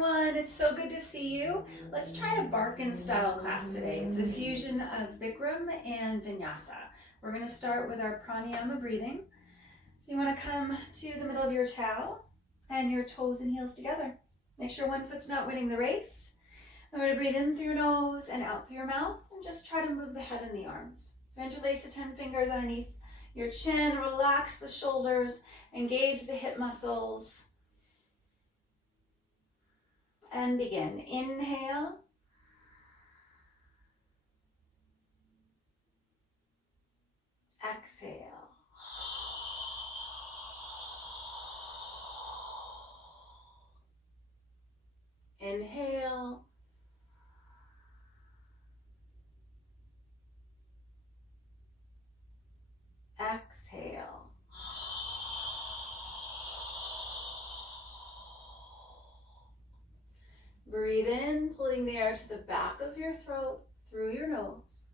everyone, it's so good to see you. Let's try a Barkan style class today. It's a fusion of Bikram and Vinyasa. We're going to start with our pranayama breathing. So you want to come to the middle of your towel and your toes and heels together. Make sure one foot's not winning the race. I'm going to breathe in through your nose and out through your mouth, and just try to move the head and the arms. So interlace the 10 fingers underneath your chin, relax the shoulders, engage the hip muscles. And begin. Inhale. Exhale. Inhale. Exhale. Breathe in, pulling the air to the back of your throat through your nose.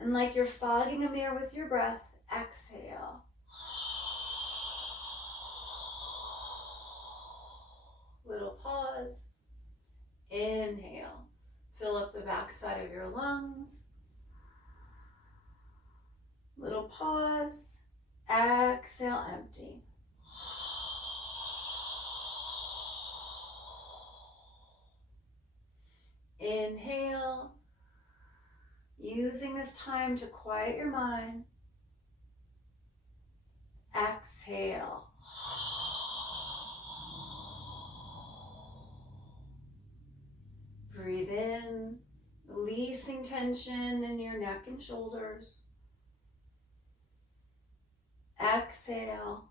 And like you're fogging a mirror with your breath, exhale. Little pause. Inhale. Fill up the backside of your lungs. Little pause. Exhale, empty. Inhale, using this time to quiet your mind. Exhale. Breathe in, releasing tension in your neck and shoulders. Exhale.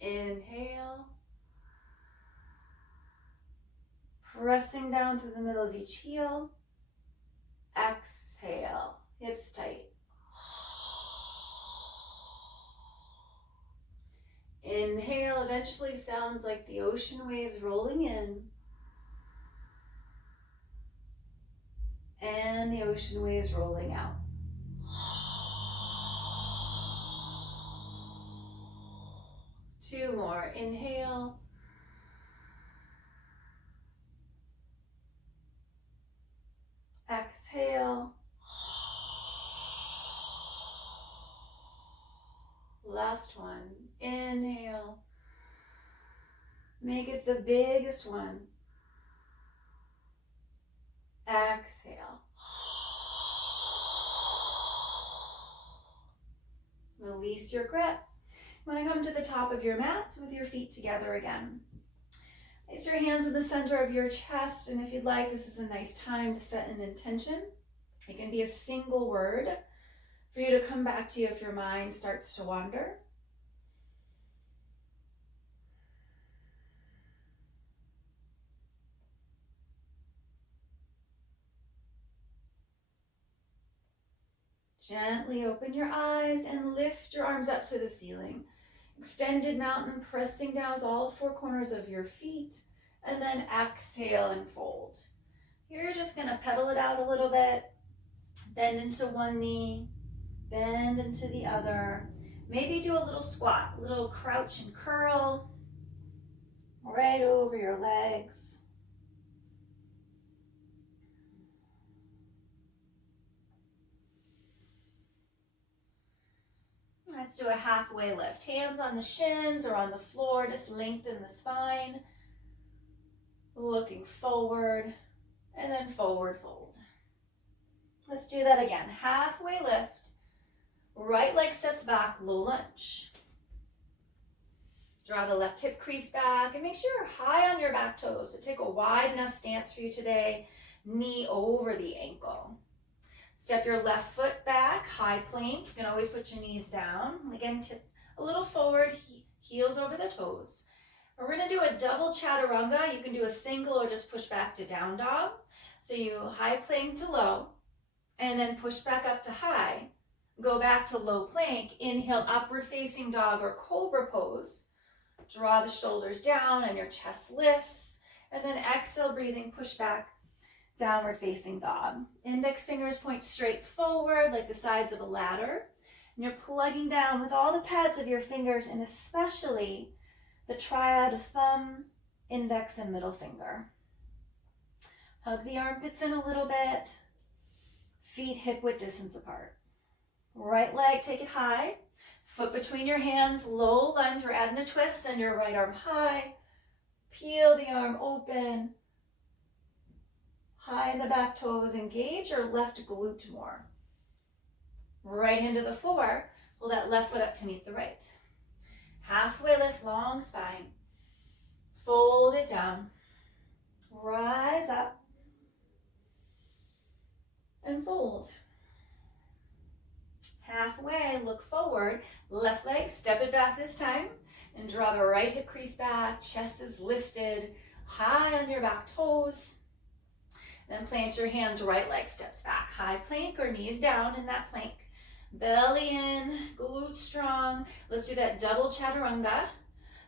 Inhale. Pressing down through the middle of each heel. Exhale. Hips tight. Inhale eventually sounds like the ocean waves rolling in. And the ocean waves rolling out. Two more. Inhale. Exhale. Last one. Inhale. Make it the biggest one. Exhale. Release your grip. You want to come to the top of your mat with your feet together again. Place your hands in the center of your chest, and if you'd like, this is a nice time to set an intention. It can be a single word for you to come back to if your mind starts to wander. Gently open your eyes and lift your arms up to the ceiling. Extended mountain, pressing down with all four corners of your feet, and then exhale and fold. Here you're just going to pedal it out a little bit. Bend into one knee, bend into the other. Maybe do a little squat, a little crouch and curl right over your legs. Let's do a halfway lift. Hands on the shins or on the floor. Just lengthen the spine. Looking forward. And then forward fold. Let's do that again. Halfway lift. Right leg steps back. Low lunge. Draw the left hip crease back. And make sure you're high on your back toes. So take a wide enough stance for you today. Knee over the ankle. Step your left foot back, high plank. You can always put your knees down. Again, tip a little forward, heels over the toes. We're going to do a double chaturanga. You can do a single or just push back to down dog. So you high plank to low, and then push back up to high. Go back to low plank. Inhale, upward facing dog or cobra pose. Draw the shoulders down and your chest lifts. And then exhale, breathing, push back. Downward facing dog. Index fingers point straight forward like the sides of a ladder. And you're plugging down with all the pads of your fingers, and especially the triad of thumb, index, and middle finger. Hug the armpits in a little bit. Feet hip-width distance apart. Right leg, take it high. Foot between your hands, low lunge. We're adding a twist. Send your right arm high. Peel the arm open. High in the back toes. Engage your left glute more. Right hand to the floor. Pull that left foot up to meet the right. Halfway lift, long spine. Fold it down. Rise up. And fold. Halfway, look forward. Left leg, step it back this time. And draw the right hip crease back. Chest is lifted. High on your back toes. Then plant your hands, right leg steps back. High plank or knees down in that plank. Belly in, glutes strong. Let's do that double chaturanga.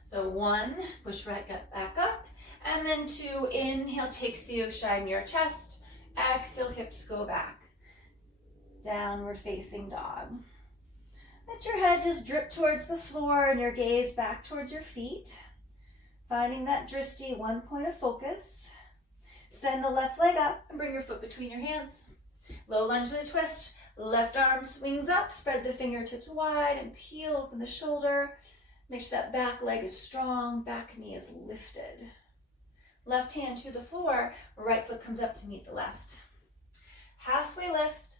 So 1, push right gut back up. And then 2, inhale, takes you, shine your chest. Exhale, hips go back. Downward facing dog. Let your head just drip towards the floor and your gaze back towards your feet. Finding that drishti, one point of focus. Send the left leg up and bring your foot between your hands. Low lunge with a twist. Left arm swings up, spread the fingertips wide and peel open the shoulder. Make sure that back leg is strong, back knee is lifted. Left hand to the floor, right foot comes up to meet the left. Halfway lift,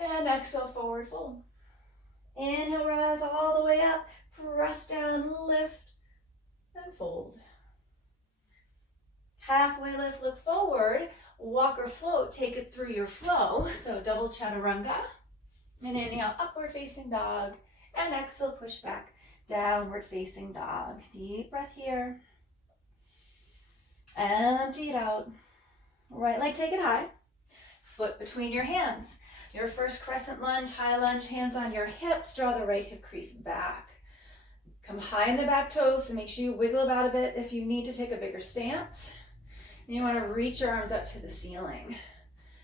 and exhale, forward fold. Inhale, rise all the way up, press down, lift, and fold. Halfway lift, look forward, walk or float, take it through your flow. So double chaturanga, and inhale, upward facing dog, and exhale, push back, downward facing dog. Deep breath here. Empty it out. Right leg, take it high. Foot between your hands. Your first crescent lunge, high lunge, hands on your hips. Draw the right hip crease back. Come high in the back toes, so make sure you wiggle about a bit if you need to take a bigger stance. And you want to reach your arms up to the ceiling.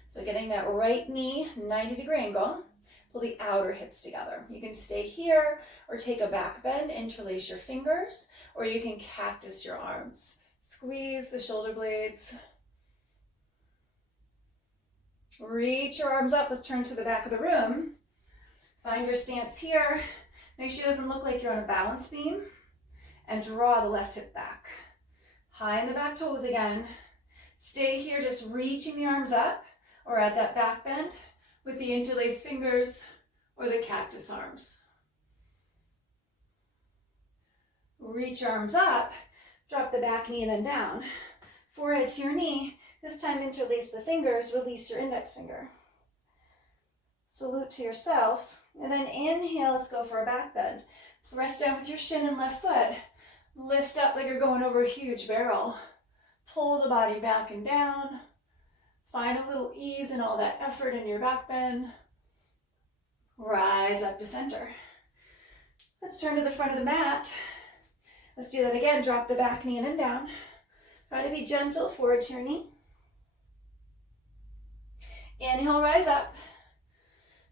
So getting that right knee, 90-degree angle. Pull the outer hips together. You can stay here or take a back bend, interlace your fingers, or you can cactus your arms. Squeeze the shoulder blades. Reach your arms up. Let's turn to the back of the room. Find your stance here. Make sure it doesn't look like you're on a balance beam. And draw the left hip back. High in the back toes again. Stay here, just reaching the arms up or at that back bend with the interlaced fingers or the cactus arms. Reach your arms up. Drop the back knee in and down. Forehead to your knee. This time interlace the fingers, release your index finger. Salute to yourself. And then inhale, let's go for a back bend. Press down with your shin and left foot. Lift up like you're going over a huge barrel. Pull the body back and down. Find a little ease in all that effort in your back bend. Rise up to center. Let's turn to the front of the mat. Let's do that again. Drop the back knee in and down. Try to be gentle, forward to your knee. Inhale, rise up.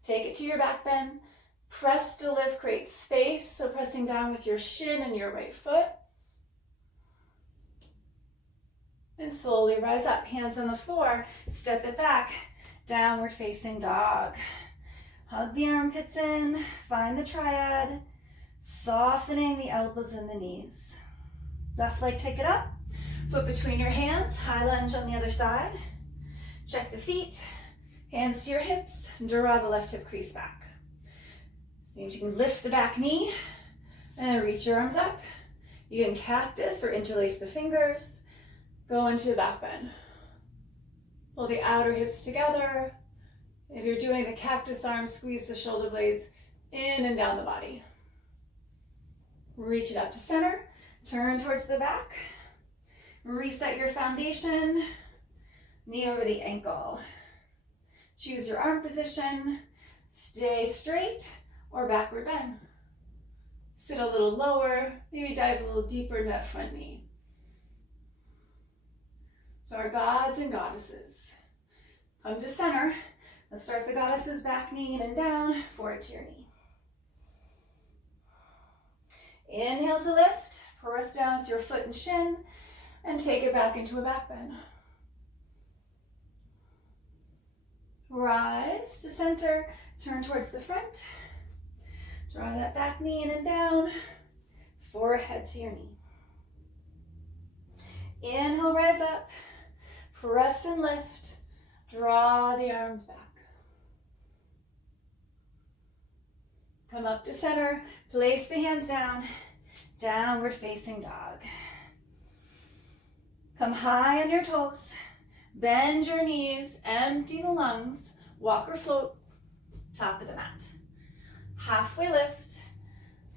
Take it to your back bend. Press to lift, create space. So pressing down with your shin and your right foot. And slowly rise up. Hands on the floor. Step it back. Downward facing dog. Hug the armpits in. Find the triad. Softening the elbows and the knees. Left leg, take it up. Foot between your hands. High lunge on the other side. Check the feet. Hands to your hips. Draw the left hip crease back. So you can lift the back knee and then reach your arms up. You can cactus or interlace the fingers. Go into a back bend. Pull the outer hips together. If you're doing the cactus arms, squeeze the shoulder blades in and down the body. Reach it up to center. Turn towards the back. Reset your foundation. Knee over the ankle. Choose your arm position. Stay straight or backward bend. Sit a little lower. Maybe dive a little deeper in that front knee. So our gods and goddesses, come to center. Let's start the goddess's back knee in and down, forward to your knee. Inhale to lift, press down with your foot and shin, and take it back into a back bend. Rise to center, turn towards the front. Draw that back knee in and down, forehead to your knee. Inhale, rise up, press and lift, draw the arms back. Come up to center, place the hands down, downward facing dog. Come high on your toes, bend your knees, empty the lungs, walk or float, top of the mat. Halfway lift,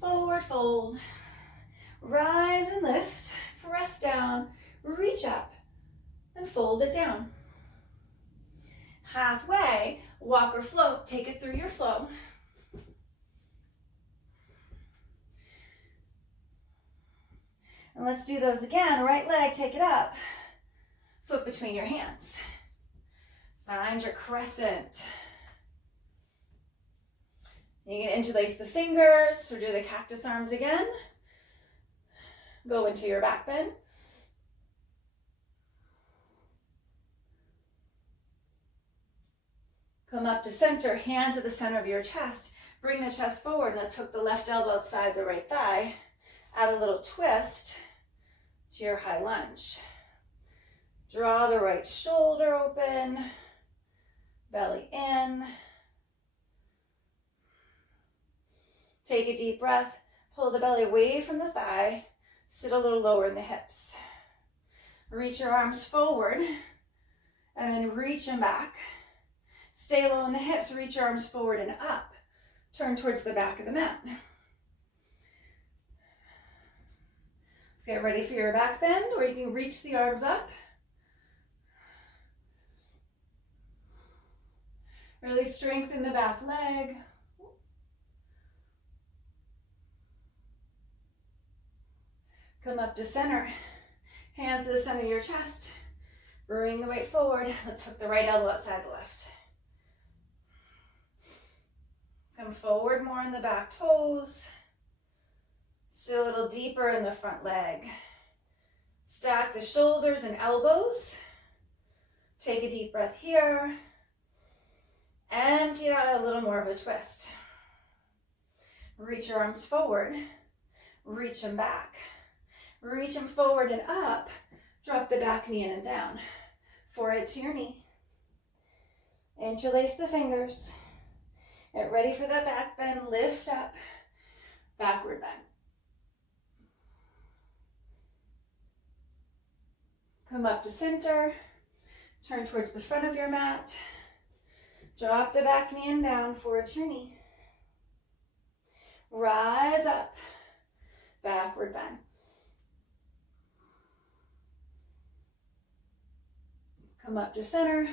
forward fold, rise and lift, press down, reach up, and fold it down. Halfway, walk or float, take it through your flow. And let's do those again. Right leg, take it up. Foot between your hands. Find your crescent. You can interlace the fingers or do the cactus arms again. Go into your back bend. Come up to center, hands at the center of your chest. Bring the chest forward. Let's hook the left elbow outside the right thigh. Add a little twist to your high lunge. Draw the right shoulder open, belly in. Take a deep breath, pull the belly away from the thigh, sit a little lower in the hips. Reach your arms forward, and then reach them back. Stay low in the hips, reach your arms forward and up. Turn towards the back of the mat. Get ready for your back bend, or you can reach the arms up. Really strengthen the back leg. Come up to center. Hands to the center of your chest. Bring the weight forward. Let's hook the right elbow outside the left. Come forward more in the back toes. Sit a little deeper in the front leg. Stack the shoulders and elbows. Take a deep breath here. Empty it out, a little more of a twist. Reach your arms forward. Reach them back. Reach them forward and up. Drop the back knee in and down. Forehead to your knee. Interlace the fingers. Get ready for that back bend. Lift up. Backward bend. Come up to center, turn towards the front of your mat, drop the back knee and down, forward to your knee. Rise up, backward bend. Come up to center,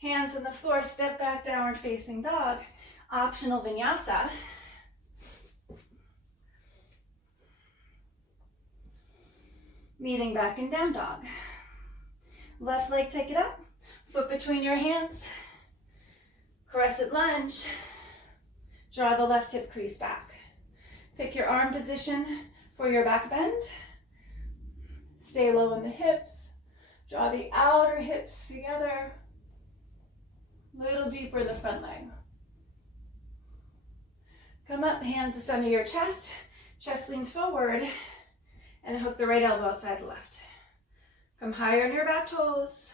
hands on the floor, step back, downward facing dog, optional vinyasa. Meeting back in down dog. Left leg, take it up. Foot between your hands. Crescent lunge. Draw the left hip crease back. Pick your arm position for your back bend. Stay low in the hips. Draw the outer hips together. A little deeper in the front leg. Come up, hands to center of your chest. Chest leans forward. And hook the right elbow outside the left. Come higher on your back toes.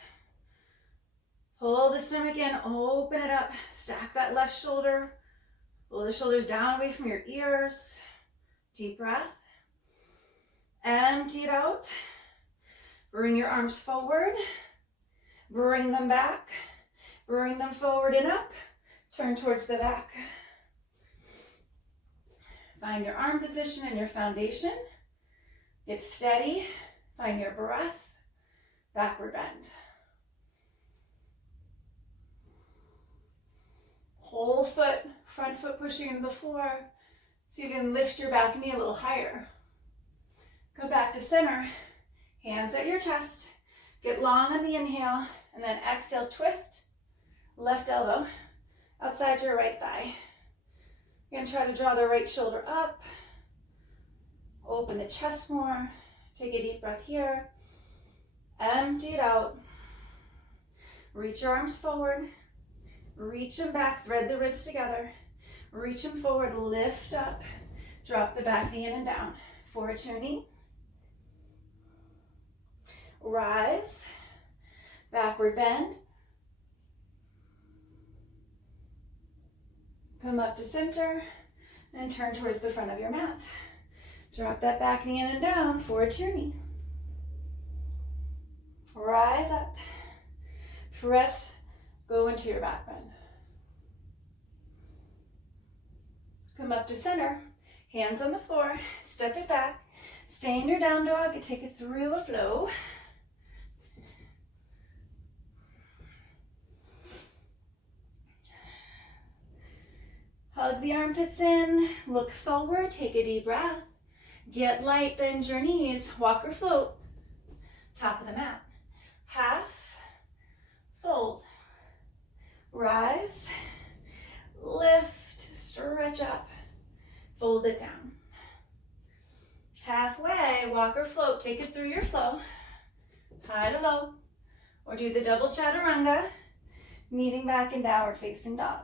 Pull the stomach in, open it up. Stack that left shoulder. Pull the shoulders down away from your ears. Deep breath. Empty it out. Bring your arms forward. Bring them back. Bring them forward and up. Turn towards the back. Find your arm position and your foundation. Get steady. Find your breath. Backward bend. Whole foot, front foot pushing into the floor. So you can lift your back knee a little higher. Come back to center. Hands at your chest. Get long on the inhale. And then exhale, twist. Left elbow outside your right thigh. You're gonna try to draw the right shoulder up. Open the chest more. Take a deep breath here. Empty it out. Reach your arms forward. Reach them back, thread the ribs together. Reach them forward, lift up. Drop the back knee in and down. Forward to your knee. Rise. Backward bend. Come up to center and turn towards the front of your mat. Drop that back knee in and down, forward to your knee. Rise up. Press, go into your back bend. Come up to center, hands on the floor, step it back. Stay in your down dog and take it through a flow. Hug the armpits in, look forward, take a deep breath. Get light, bend your knees, walk or float. Top of the mat. Half, fold, rise, lift, stretch up, fold it down. Halfway, walk or float, take it through your flow. High to low, or do the double chaturanga, meeting back in downward facing dog.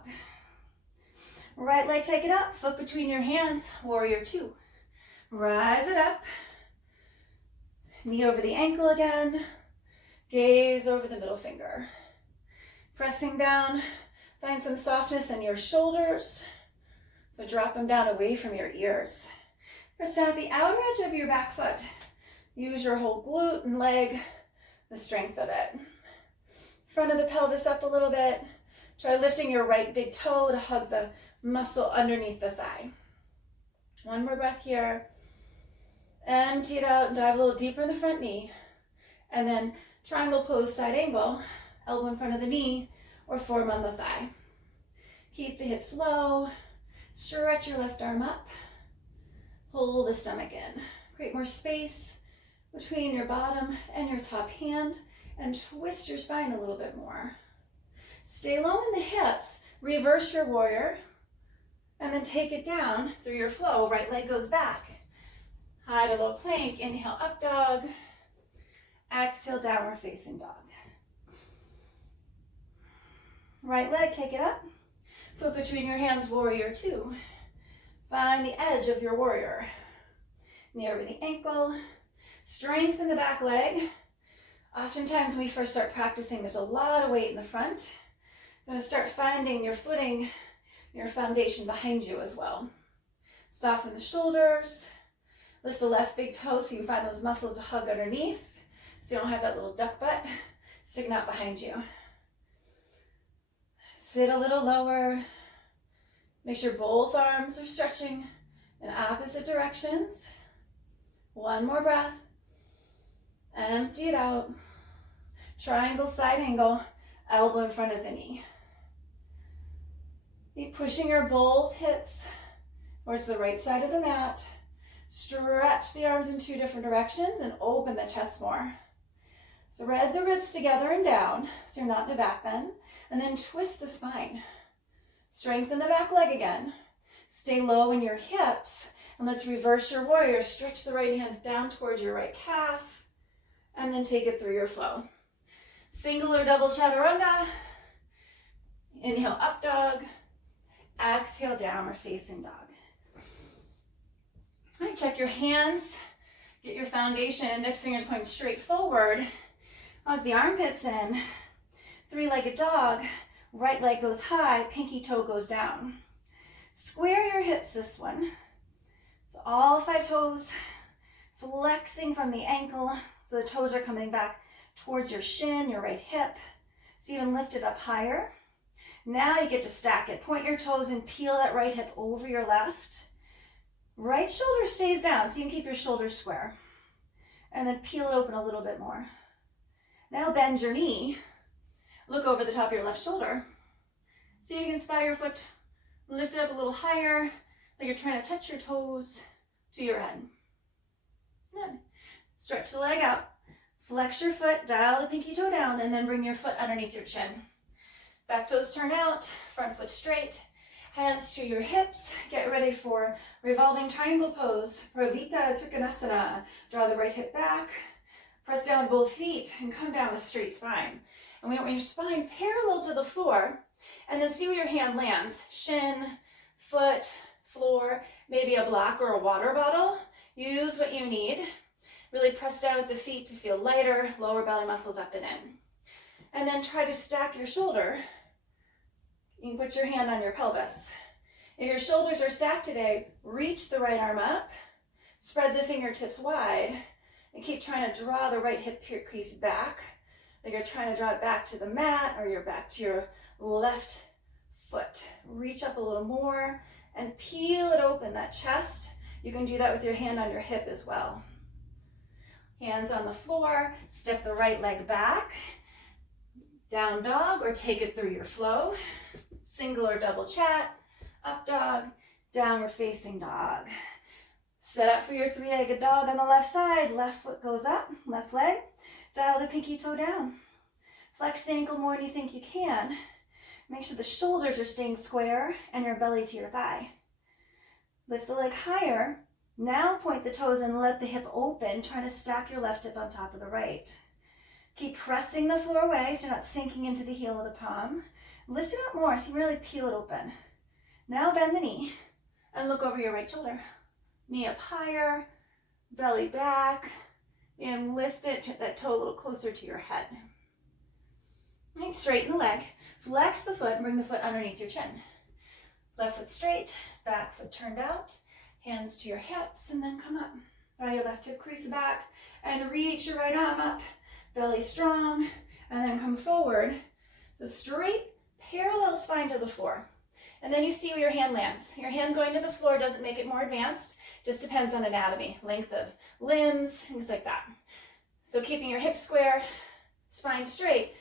Right leg, take it up, foot between your hands, warrior two. Rise it up, knee over the ankle again, gaze over the middle finger. Pressing down, find some softness in your shoulders, so drop them down away from your ears. Press down at the outer edge of your back foot. Use your whole glute and leg, the strength of it. Front of the pelvis up a little bit. Try lifting your right big toe to hug the muscle underneath the thigh. One more breath here. Empty it out and dive a little deeper in the front knee. And then triangle pose, side angle, elbow in front of the knee or forearm on the thigh. Keep the hips low. Stretch your left arm up. Pull the stomach in. Create more space between your bottom and your top hand and twist your spine a little bit more. Stay low in the hips. Reverse your warrior and then take it down through your flow. Right leg goes back. High to low plank. Inhale, up dog. Exhale, downward facing dog. Right leg, take it up. Foot between your hands, warrior two. Find the edge of your warrior. Knee over the ankle. Strengthen the back leg. Oftentimes when we first start practicing, there's a lot of weight in the front. So I'm going to start finding your footing, your foundation behind you as well. Soften the shoulders. Lift the left big toe so you find those muscles to hug underneath, so you don't have that little duck butt sticking out behind you. Sit a little lower. Make sure both arms are stretching in opposite directions. One more breath. Empty it out. Triangle, side angle, elbow in front of the knee. Keep pushing your both hips towards the right side of the mat. Stretch the arms in two different directions and open the chest more. Thread the ribs together and down so you're not in a back bend. And then twist the spine. Strengthen the back leg again. Stay low in your hips. And let's reverse your warrior. Stretch the right hand down towards your right calf. And then take it through your flow. Single or double chaturanga. Inhale, up dog. Exhale, downward facing dog. All right, check your hands. Get your foundation, index fingers pointing straight forward. Hug the armpits in. Three-legged dog. Right leg goes high, pinky toe goes down. Square your hips this one. So all 5 toes flexing from the ankle. So the toes are coming back towards your shin, your right hip. So even lift it up higher. Now you get to stack it. Point your toes and peel that right hip over your left. Right shoulder stays down, so you can keep your shoulders square. And then peel it open a little bit more. Now bend your knee. Look over the top of your left shoulder. See if you can spy your foot, lift it up a little higher, like you're trying to touch your toes to your head. Good. Stretch the leg out. Flex your foot, dial the pinky toe down, and then bring your foot underneath your chin. Back toes turn out, front foot straight, hands to your hips. Get ready for revolving triangle pose, Pravita Trikonasana. Draw the right hip back, press down with both feet, and come down with straight spine. And we want your spine parallel to the floor, and then see where your hand lands. Shin, foot, floor, maybe a block or a water bottle. Use what you need. Really press down with the feet to feel lighter, lower belly muscles up and in. And then try to stack your shoulder. You can put your hand on your pelvis. If your shoulders are stacked today, reach the right arm up, spread the fingertips wide, and keep trying to draw the right hip crease back, like you're trying to draw it back to the mat or you're back to your left foot. Reach up a little more and peel it open, that chest. You can do that with your hand on your hip as well. Hands on the floor, step the right leg back, down dog or take it through your flow. Single or double chat, up dog, downward facing dog. Set up for your three-legged dog on the left side. Left foot goes up, left leg. Dial the pinky toe down. Flex the ankle more than you think you can. Make sure the shoulders are staying square and your belly to your thigh. Lift the leg higher. Now point the toes and let the hip open, trying to stack your left hip on top of the right. Keep pressing the floor away so you're not sinking into the heel of the palm. Lift it up more so you really peel it open. Now bend the knee and look over your right shoulder. Knee up higher, belly back, and lift it, that toe a little closer to your head. And straighten the leg, flex the foot, and bring the foot underneath your chin. Left foot straight, back foot turned out, hands to your hips, and then come up. Draw your left hip crease back, and reach your right arm up, belly strong, and then come forward. So straight, parallel spine to the floor. And then you see where your hand lands. Your hand going to the floor doesn't make it more advanced, just depends on anatomy, length of limbs, things like that. So keeping your hips square, spine straight,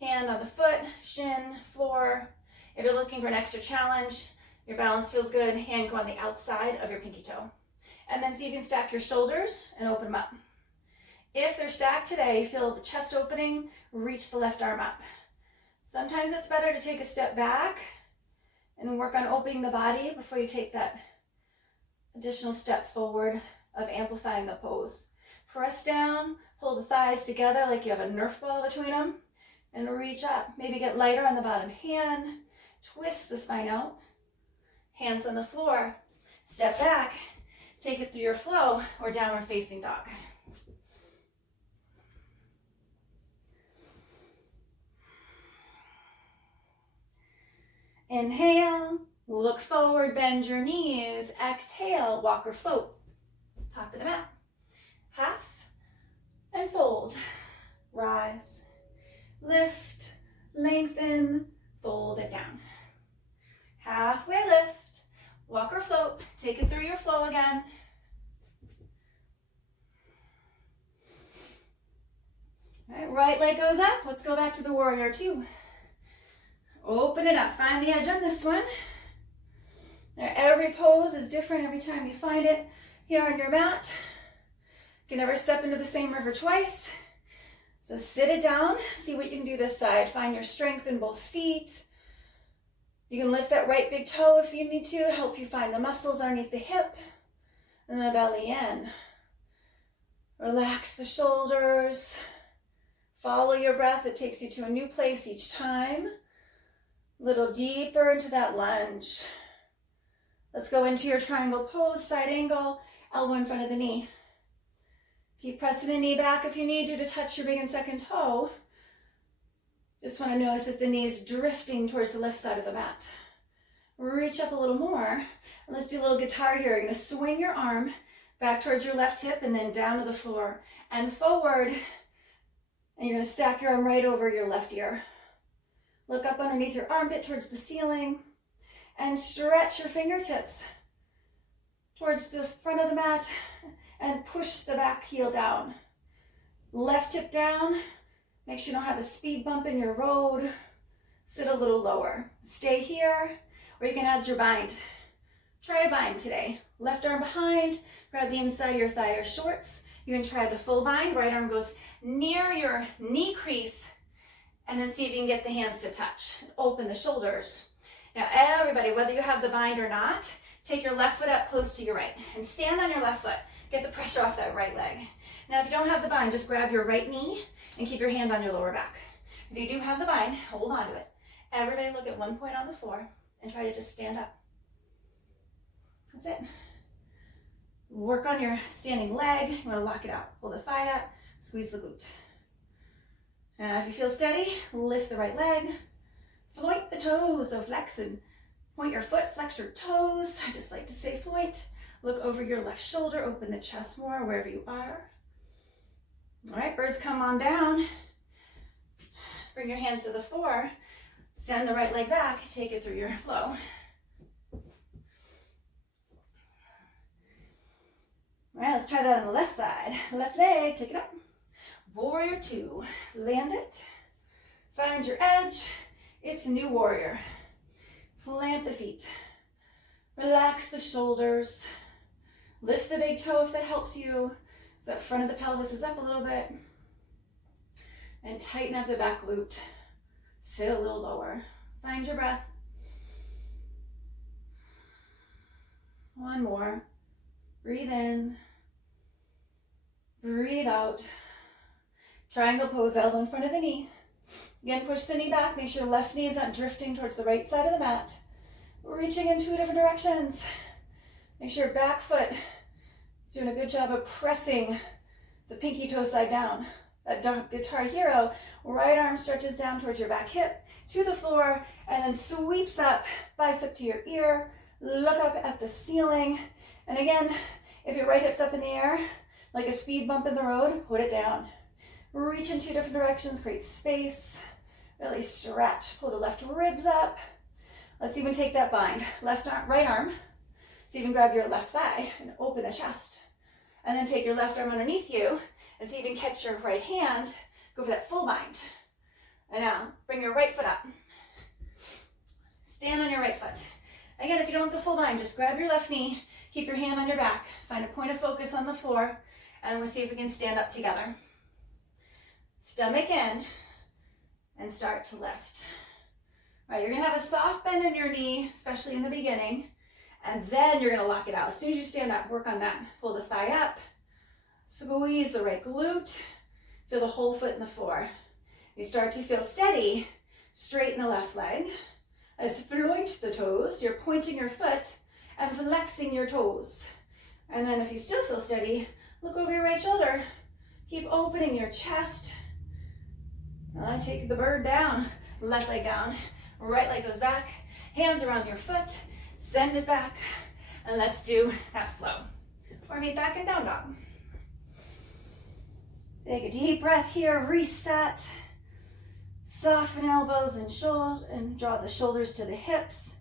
hand on the foot, shin, floor. If you're looking for an extra challenge, your balance feels good, hand go on the outside of your pinky toe. And then see if you can stack your shoulders and open them up. If they're stacked today, feel the chest opening, reach the left arm up. Sometimes it's better to take a step back and work on opening the body before you take that additional step forward of amplifying the pose. Press down, pull the thighs together like you have a Nerf ball between them, and reach up. Maybe get lighter on the bottom hand, twist the spine out, hands on the floor, step back, take it through your flow or downward facing dog. Inhale, look forward, bend your knees. Exhale, walk or float. Top of the mat. Half and fold. Rise, lift, lengthen, fold it down. Halfway lift, walk or float. Take it through your flow again. All right, right leg goes up. Let's go back to the warrior two. Open it up, find the edge on this one. Now, every pose is different every time you find it here on your mat. You can never step into the same river twice. So sit it down, see what you can do this side. Find your strength in both feet. You can lift that right big toe if you need to help you find the muscles underneath the hip and the belly in. Relax the shoulders. Follow your breath. It takes you to a new place each time. A little deeper into that lunge. Let's go into your triangle pose, side angle, elbow in front of the knee. Keep pressing the knee back if you need to touch your big and second toe. Just want to notice if the knee is drifting towards the left side of the mat. Reach up a little more. And let's do a little guitar here. You're going to swing your arm back towards your left hip and then down to the floor and forward. And you're going to stack your arm right over your left ear. Look up underneath your armpit towards the ceiling and stretch your fingertips towards the front of the mat and push the back heel down. Left hip down. Make sure you don't have a speed bump in your road. Sit a little lower. Stay here, or you can add your bind. Try a bind today. Left arm behind, grab the inside of your thigh or shorts. You can try the full bind. Right arm goes near your knee crease And then see if you can get the hands to touch. Open the shoulders. Now everybody, whether you have the bind or not, take your left foot up close to your right and stand on your left foot. Get the pressure off that right leg. Now if you don't have the bind, just grab your right knee and keep your hand on your lower back. If you do have the bind, hold on to it. Everybody look at one point on the floor and try to just stand up. That's it. Work on your standing leg. You want to lock it out. Pull the thigh up, squeeze the glute. Now if you feel steady, lift the right leg. Float the toes, so flex and point your foot, flex your toes. I just like to say float. Look over your left shoulder, open the chest more wherever you are. All right, birds, come on down. Bring your hands to the floor. Send the right leg back, take it through your flow. All right, let's try that on the left side. Left leg, take it up. Warrior two, land it. Find your edge. It's new warrior. Plant the feet. Relax the shoulders. Lift the big toe if that helps you. So that front of the pelvis is up a little bit. And tighten up the back glute. Sit a little lower. Find your breath. One more. Breathe in. Breathe out. Triangle pose, elbow in front of the knee. Again, push the knee back. Make sure left knee is not drifting towards the right side of the mat. Reaching in two different directions. Make sure back foot is doing a good job of pressing the pinky toe side down. That Guitar Hero, right arm stretches down towards your back hip to the floor and then sweeps up, bicep to your ear. Look up at the ceiling. And again, if your right hip's up in the air, like a speed bump in the road, put it down. Reach in two different directions, create space. Really stretch. Pull the left ribs up. Let's even take that bind. Left arm, right arm. So you can grab your left thigh and open the chest. And then take your left arm underneath you and see if you can catch your right hand. Go for that full bind. And now bring your right foot up. Stand on your right foot. Again, if you don't want the full bind, just grab your left knee. Keep your hand on your back. Find a point of focus on the floor. And we'll see if we can stand up together. Stomach in. And start to lift. All right, you're gonna have a soft bend in your knee, especially in the beginning, and then you're gonna lock it out. As soon as you stand up, work on that. Pull the thigh up, squeeze the right glute, feel the whole foot in the floor. You start to feel steady, straighten the left leg. As float the toes, you're pointing your foot and flexing your toes. And then if you still feel steady, look over your right shoulder. Keep opening your chest. Take the bird down, left leg down, right leg goes back, hands around your foot, send it back, and let's do that flow. Or meet back and down dog. Take a deep breath here, reset. Soften elbows and shoulders, and draw the shoulders to the hips.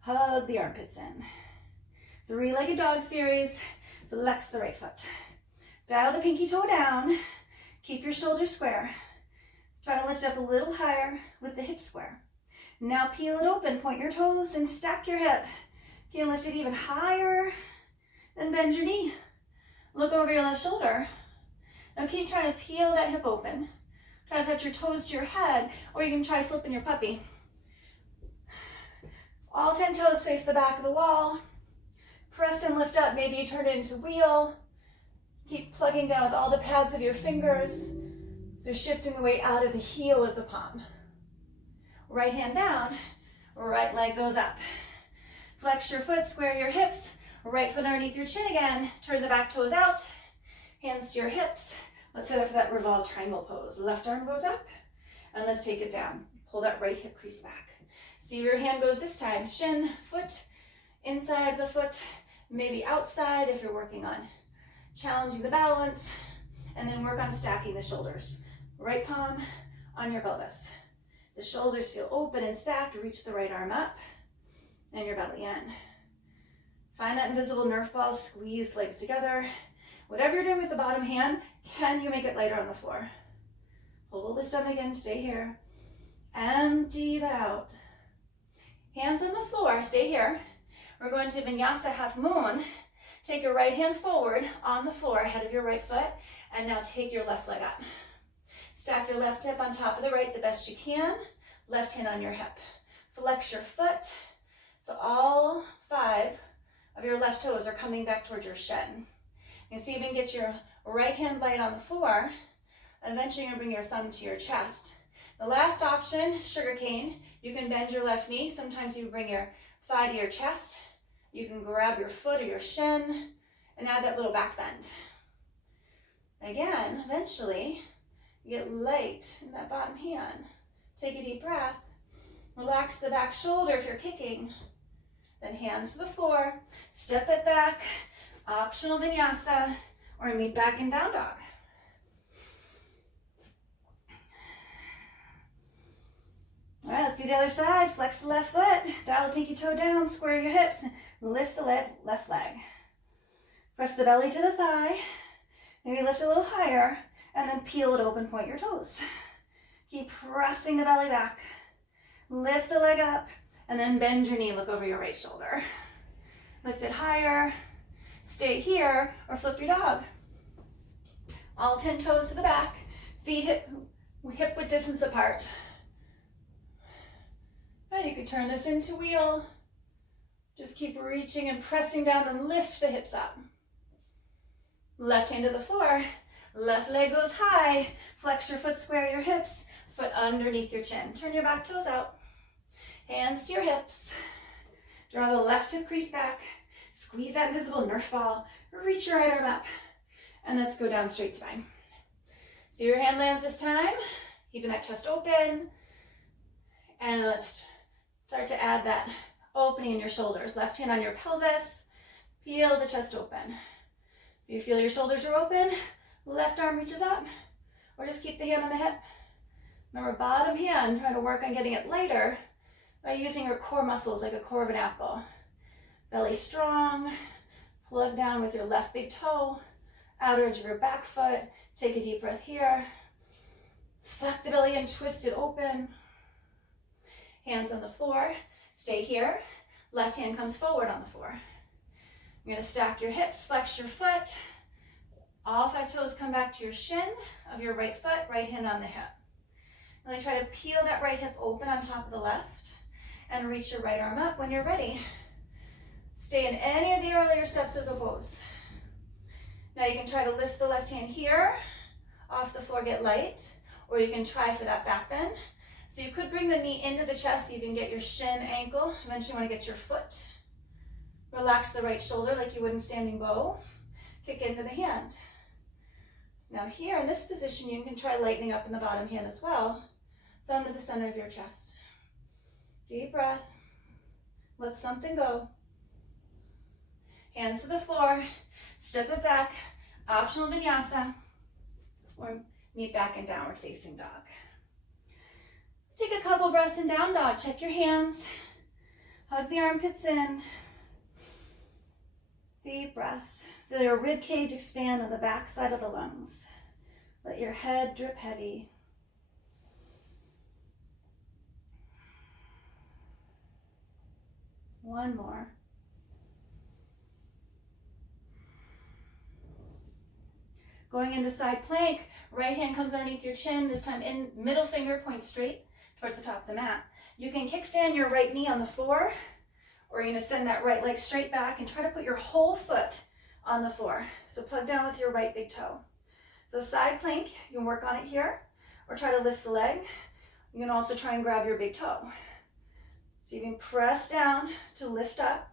Hug the armpits in. Three-legged dog series, flex the right foot. Dial the pinky toe down, keep your shoulders square. Try to lift up a little higher with the hip square. Now peel it open, point your toes and stack your hip. You can lift it even higher, then bend your knee. Look over your left shoulder. Now keep trying to peel that hip open. Try to touch your toes to your head, or you can try flipping your puppy. All 10 toes face the back of the wall. Press and lift up, maybe you turn it into wheel. Keep plugging down with all the pads of your fingers. So shifting the weight out of the heel of the palm. Right hand down, right leg goes up. Flex your foot, square your hips, right foot underneath your chin again. Turn the back toes out, hands to your hips. Let's set up for that revolved triangle pose. Left arm goes up, and let's take it down. Pull that right hip crease back. See where your hand goes this time. Shin, foot, inside the foot, maybe outside if you're working on challenging the balance, and then work on stacking the shoulders. Right palm on your pelvis. The shoulders feel open and stacked. Reach the right arm up and your belly in. Find that invisible Nerf ball, squeeze legs together. Whatever you're doing with the bottom hand, can you make it lighter on the floor? Pull the stomach in, stay here. Empty that out. Hands on the floor, stay here. We're going to Vinyasa half moon. Take your right hand forward on the floor, ahead of your right foot, and now take your left leg up. Stack your left hip on top of the right the best you can. Left hand on your hip. Flex your foot. So all 5 of your left toes are coming back towards your shin. You see, even get your right hand light on the floor. Eventually, you're going to bring your thumb to your chest. The last option, sugar cane. You can bend your left knee. Sometimes you bring your thigh to your chest. You can grab your foot or your shin and add that little back bend. Again, eventually, you get light in that bottom hand. Take a deep breath. Relax the back shoulder if you're kicking. Then hands to the floor. Step it back. Optional vinyasa, or meet back in down dog. All right, let's do the other side. Flex the left foot. Dial the pinky toe down. Square your hips. Lift the left leg. Press the belly to the thigh. Maybe lift a little higher, and then peel it open, point your toes. Keep pressing the belly back. Lift the leg up, and then bend your knee, look over your right shoulder. Lift it higher, stay here, or flip your dog. All 10 toes to the back, feet hip width distance apart. Now you could turn this into wheel. Just keep reaching and pressing down and lift the hips up. Left hand to the floor, left leg goes high, flex your foot, square your hips, foot underneath your chin. Turn your back toes out, hands to your hips, draw the left hip crease back, squeeze that invisible Nerf ball, reach your right arm up, and let's go down straight spine. So your hand lands this time, keeping that chest open, and let's start to add that opening in your shoulders. Left hand on your pelvis, peel the chest open. If you feel your shoulders are open, left arm reaches up, or just keep the hand on the hip. Remember, bottom hand, try to work on getting it lighter by using your core muscles like a core of an apple. Belly strong, plug down with your left big toe, outer edge of your back foot. Take a deep breath here. Suck the belly in, twist it open. Hands on the floor, stay here. Left hand comes forward on the floor. You're going to stack your hips, flex your foot. All 5 toes come back to your shin of your right foot, right hand on the hip. Really try to peel that right hip open on top of the left and reach your right arm up when you're ready. Stay in any of the earlier steps of the pose. Now you can try to lift the left hand here, off the floor, get light, or you can try for that back bend. So you could bring the knee into the chest so you can get your shin, ankle. Eventually you want to get your foot. Relax the right shoulder like you would in standing bow. Kick into the hand. Now here in this position, you can try lightening up in the bottom hand as well. Thumb to the center of your chest. Deep breath. Let something go. Hands to the floor. Step it back. Optional vinyasa. Or meet back in downward facing dog. Let's take a couple breaths in down dog. Check your hands. Hug the armpits in. Deep breath. Feel your rib cage expand on the back side of the lungs. Let your head drip heavy. One more. Going into side plank, right hand comes underneath your chin, this time in middle finger points straight towards the top of the mat. You can kickstand your right knee on the floor, or you're going to send that right leg straight back and try to put your whole foot on the floor. So plug down with your right big toe. So side plank, you can work on it here, or try to lift the leg. You can also try and grab your big toe. So you can press down to lift up.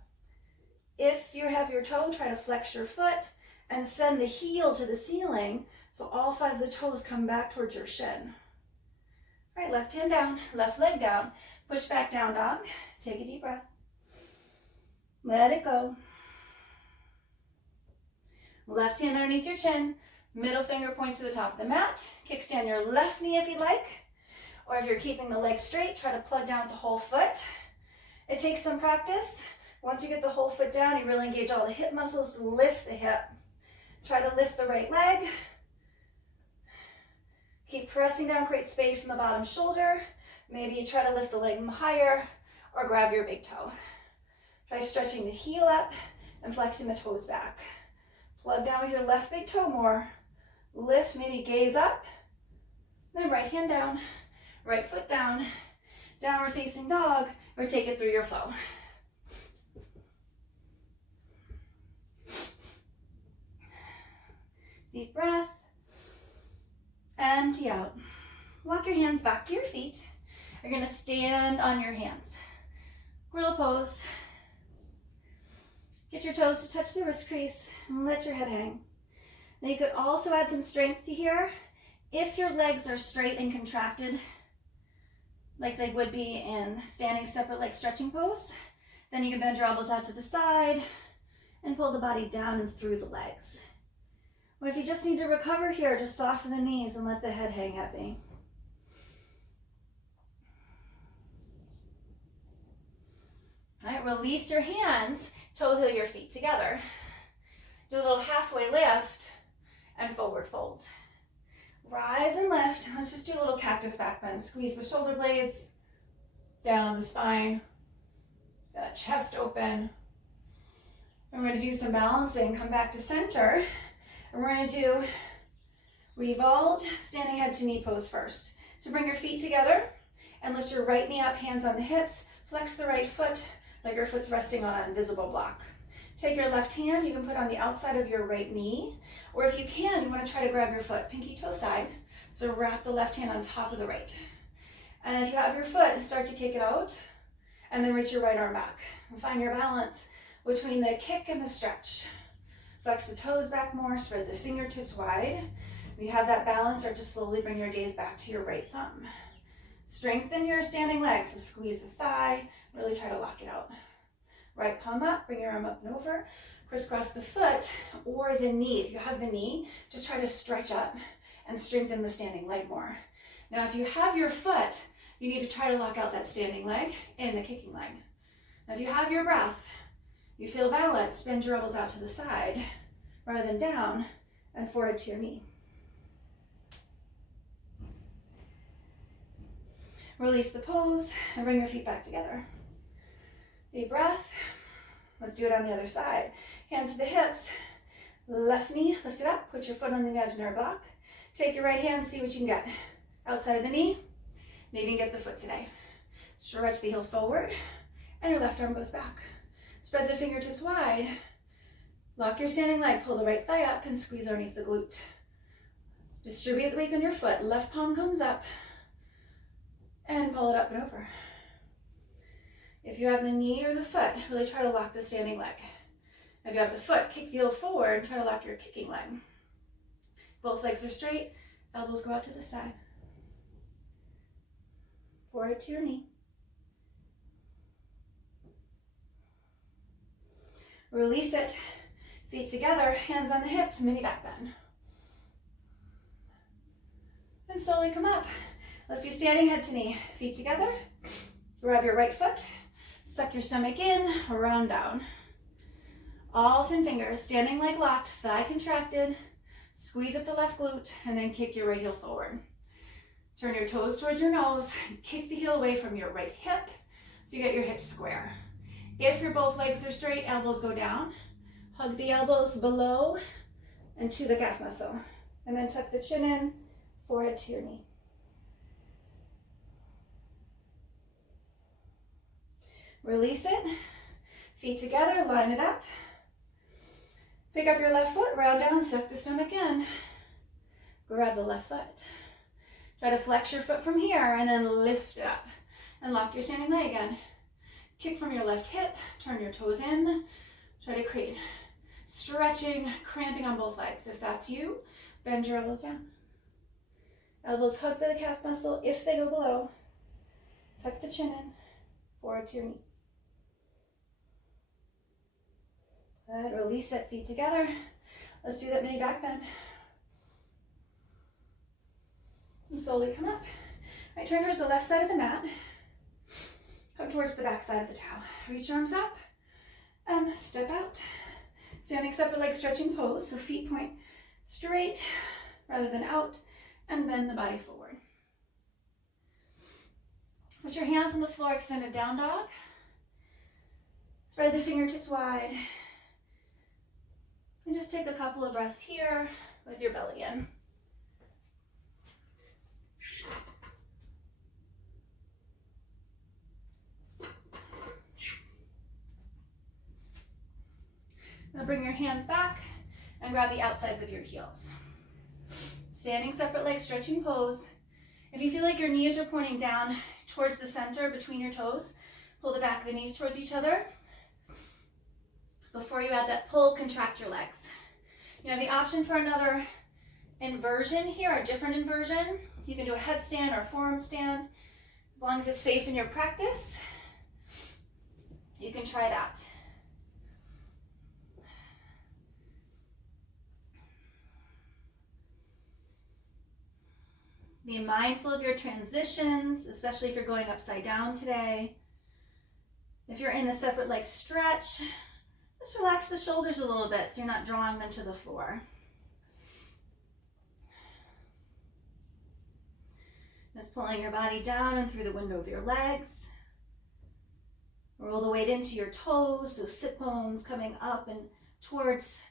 If you have your toe, try to flex your foot and send the heel to the ceiling so all 5 of the toes come back towards your shin. All right, left hand down, left leg down. Push back down dog. Take a deep breath. Let it go. Left hand underneath your chin. Middle finger points to the top of the mat. Kickstand your left knee if you like. Or if you're keeping the leg straight, try to plug down with the whole foot. It takes some practice. Once you get the whole foot down, you really engage all the hip muscles to lift the hip. Try to lift the right leg. Keep pressing down, create space in the bottom shoulder. Maybe you try to lift the leg higher or grab your big toe. Try stretching the heel up and flexing the toes back. Plug down with your left big toe more. Lift, maybe gaze up. Then right hand down, right foot down, downward facing dog, or take it through your flow. Deep breath. Empty out. Walk your hands back to your feet. You're gonna stand on your hands. Gorilla pose. Get your toes to touch the wrist crease and let your head hang. Now you could also add some strength to here. If your legs are straight and contracted, like they would be in standing separate leg stretching pose, then you can bend your elbows out to the side and pull the body down and through the legs. Or if you just need to recover here, just soften the knees and let the head hang heavy. All right, release your hands, toe heel your feet together. Do a little halfway lift and forward fold. Rise and lift. Let's just do a little cactus back bend. Squeeze the shoulder blades down the spine, that chest open. And we're going to do some balancing. Come back to center. And we're going to do revolved standing head to knee pose first. So bring your feet together and lift your right knee up, hands on the hips. Flex the right foot like your foot's resting on an invisible block. Take your left hand, you can put on the outside of your right knee, or if you can, you want to try to grab your foot, pinky toe side. So wrap the left hand on top of the right. And if you have your foot, start to kick it out, and then reach your right arm back. And find your balance between the kick and the stretch. Flex the toes back more, spread the fingertips wide. When you have that balance, start to slowly bring your gaze back to your right thumb. Strengthen your standing legs, so squeeze the thigh, really try to lock it out. Right palm up, bring your arm up and over, crisscross the foot or the knee. If you have the knee, just try to stretch up and strengthen the standing leg more. Now, if you have your foot, you need to try to lock out that standing leg and the kicking leg. Now, if you have your breath, you feel balanced, bend your elbows out to the side rather than down and forward to your knee. Release the pose and bring your feet back together. Deep breath. Let's do it on the other side. Hands to the hips. Left knee, lift it up. Put your foot on the imaginary block. Take your right hand, see what you can get. Outside of the knee, maybe you can get the foot today. Stretch the heel forward, and your left arm goes back. Spread the fingertips wide. Lock your standing leg, pull the right thigh up, and squeeze underneath the glute. Distribute the weight on your foot. Left palm comes up, and pull it up and over. If you have the knee or the foot, really try to lock the standing leg. If you have the foot, kick the heel forward and try to lock your kicking leg. Both legs are straight, elbows go out to the side. Forward to your knee. Release it, feet together, hands on the hips, mini back bend. And slowly come up. Let's do standing head to knee, feet together. Grab your right foot, suck your stomach in, round down. All 10 fingers, standing leg locked, thigh contracted. Squeeze up the left glute and then kick your right heel forward. Turn your toes towards your nose, kick the heel away from your right hip so you get your hips square. If your both legs are straight, elbows go down. Hug the elbows below and to the calf muscle. And then tuck the chin in, forehead to your knee. Release it, feet together, line it up. Pick up your left foot, round down, suck the stomach in. Grab the left foot. Try to flex your foot from here and then lift it up. And lock your standing leg again. Kick from your left hip, turn your toes in. Try to create stretching, cramping on both legs. If that's you, bend your elbows down. Elbows hug the calf muscle. If they go below, tuck the chin in, forward to your knee. Good. Release it, feet together. Let's do that mini back bend. And slowly come up. Right, turn towards the left side of the mat. Come towards the back side of the towel. Reach your arms up and step out. Standing separate leg stretching pose, so feet point straight rather than out, and bend the body forward. Put your hands on the floor, extended down dog. Spread the fingertips wide. And just take a couple of breaths here with your belly in. Now bring your hands back and grab the outsides of your heels. Standing separate leg stretching pose. If you feel like your knees are pointing down towards the center between your toes, pull the back of the knees towards each other. Before you add that pull, contract your legs. You have the option for another inversion here, a different inversion. You can do a headstand or a forearm stand. As long as it's safe in your practice, you can try that. Be mindful of your transitions, especially if you're going upside down today. If you're in the separate leg stretch, just relax the shoulders a little bit so you're not drawing them to the floor. Just pulling your body down and through the window of your legs. Roll the weight into your toes, so sit bones coming up and towards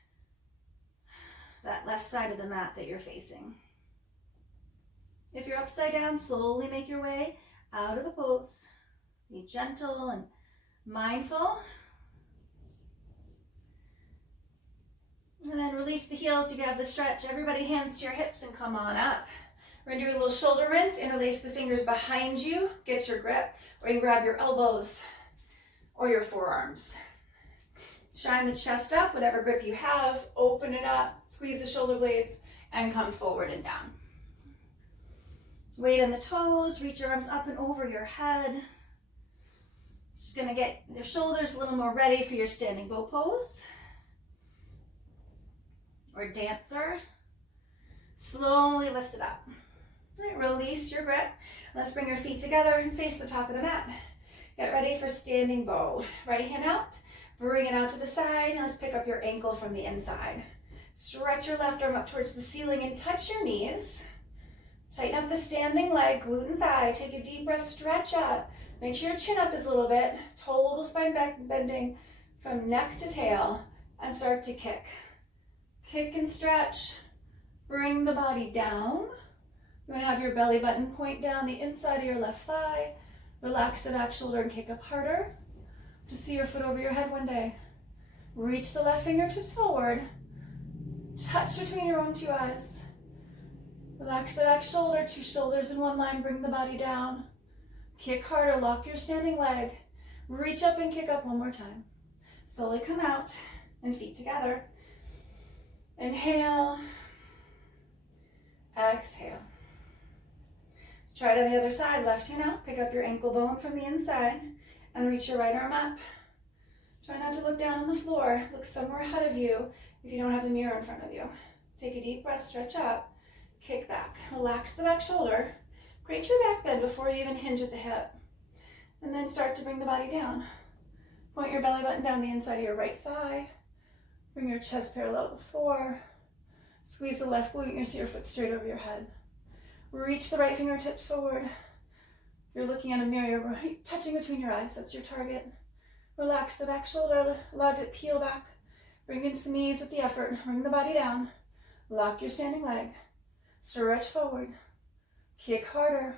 that left side of the mat that you're facing. If you're upside down, slowly make your way out of the pose. Be gentle and mindful. And then release the heels if you have the stretch. Everybody hands to your hips and come on up. We're gonna do a little shoulder rinse. Interlace the fingers behind you. Get your grip. Or you can grab your elbows or your forearms. Shine the chest up, whatever grip you have. Open it up. Squeeze the shoulder blades and come forward and down. Weight on the toes. Reach your arms up and over your head. Just gonna get your shoulders a little more ready for your standing bow pose. Or dancer. Slowly lift it up. All right, release your grip. Let's bring your feet together and face the top of the mat. Get ready for standing bow. Right hand out, bring it out to the side. Let's pick up your ankle from the inside. Stretch your left arm up towards the ceiling and touch your knees. Tighten up the standing leg, glute and thigh. Take a deep breath, stretch up. Make sure your chin up is a little bit. Total spine back bending from neck to tail and start to kick. Kick and stretch. Bring the body down. You're gonna have your belly button point down the inside of your left thigh. Relax the back shoulder and kick up harder to see your foot over your head one day. Reach the left fingertips forward. Touch between your own two eyes. Relax the back shoulder, two shoulders in one line, bring the body down. Kick harder, lock your standing leg. Reach up and kick up one more time. Slowly come out and feet together. Inhale. Exhale. Let's try it on the other side. Left hand out, pick up your ankle bone from the inside and reach your right arm up. Try not to look down on the floor. Look somewhere ahead of you if you don't have a mirror in front of you. Take a deep breath, stretch up, kick back. Relax the back shoulder. Create your back bend before you even hinge at the hip. And then start to bring the body down. Point your belly button down the inside of your right thigh. Bring your chest parallel to the floor. Squeeze the left glute and you see your foot straight over your head. Reach the right fingertips forward. If you're looking at a mirror, you're touching between your eyes. That's your target. Relax the back shoulder. Allow it to peel back. Bring in some ease with the effort. Bring the body down. Lock your standing leg. Stretch forward. Kick harder.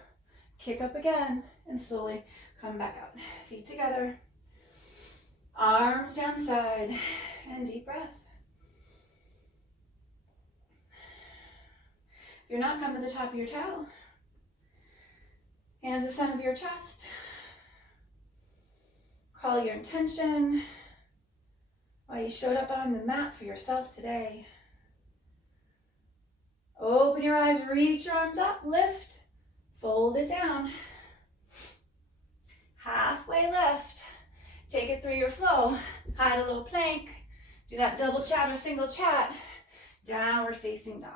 Kick up again. And slowly come back out. Feet together. Arms down side. And deep breath. If you're not, come to the top of your towel. Hands to the center of your chest. Call your intention. Why you showed up on the mat for yourself today. Open your eyes, reach your arms up, lift, fold it down. Halfway lift. Take it through your flow. Hide a little plank. Do that double chat or single chat. Downward facing dog.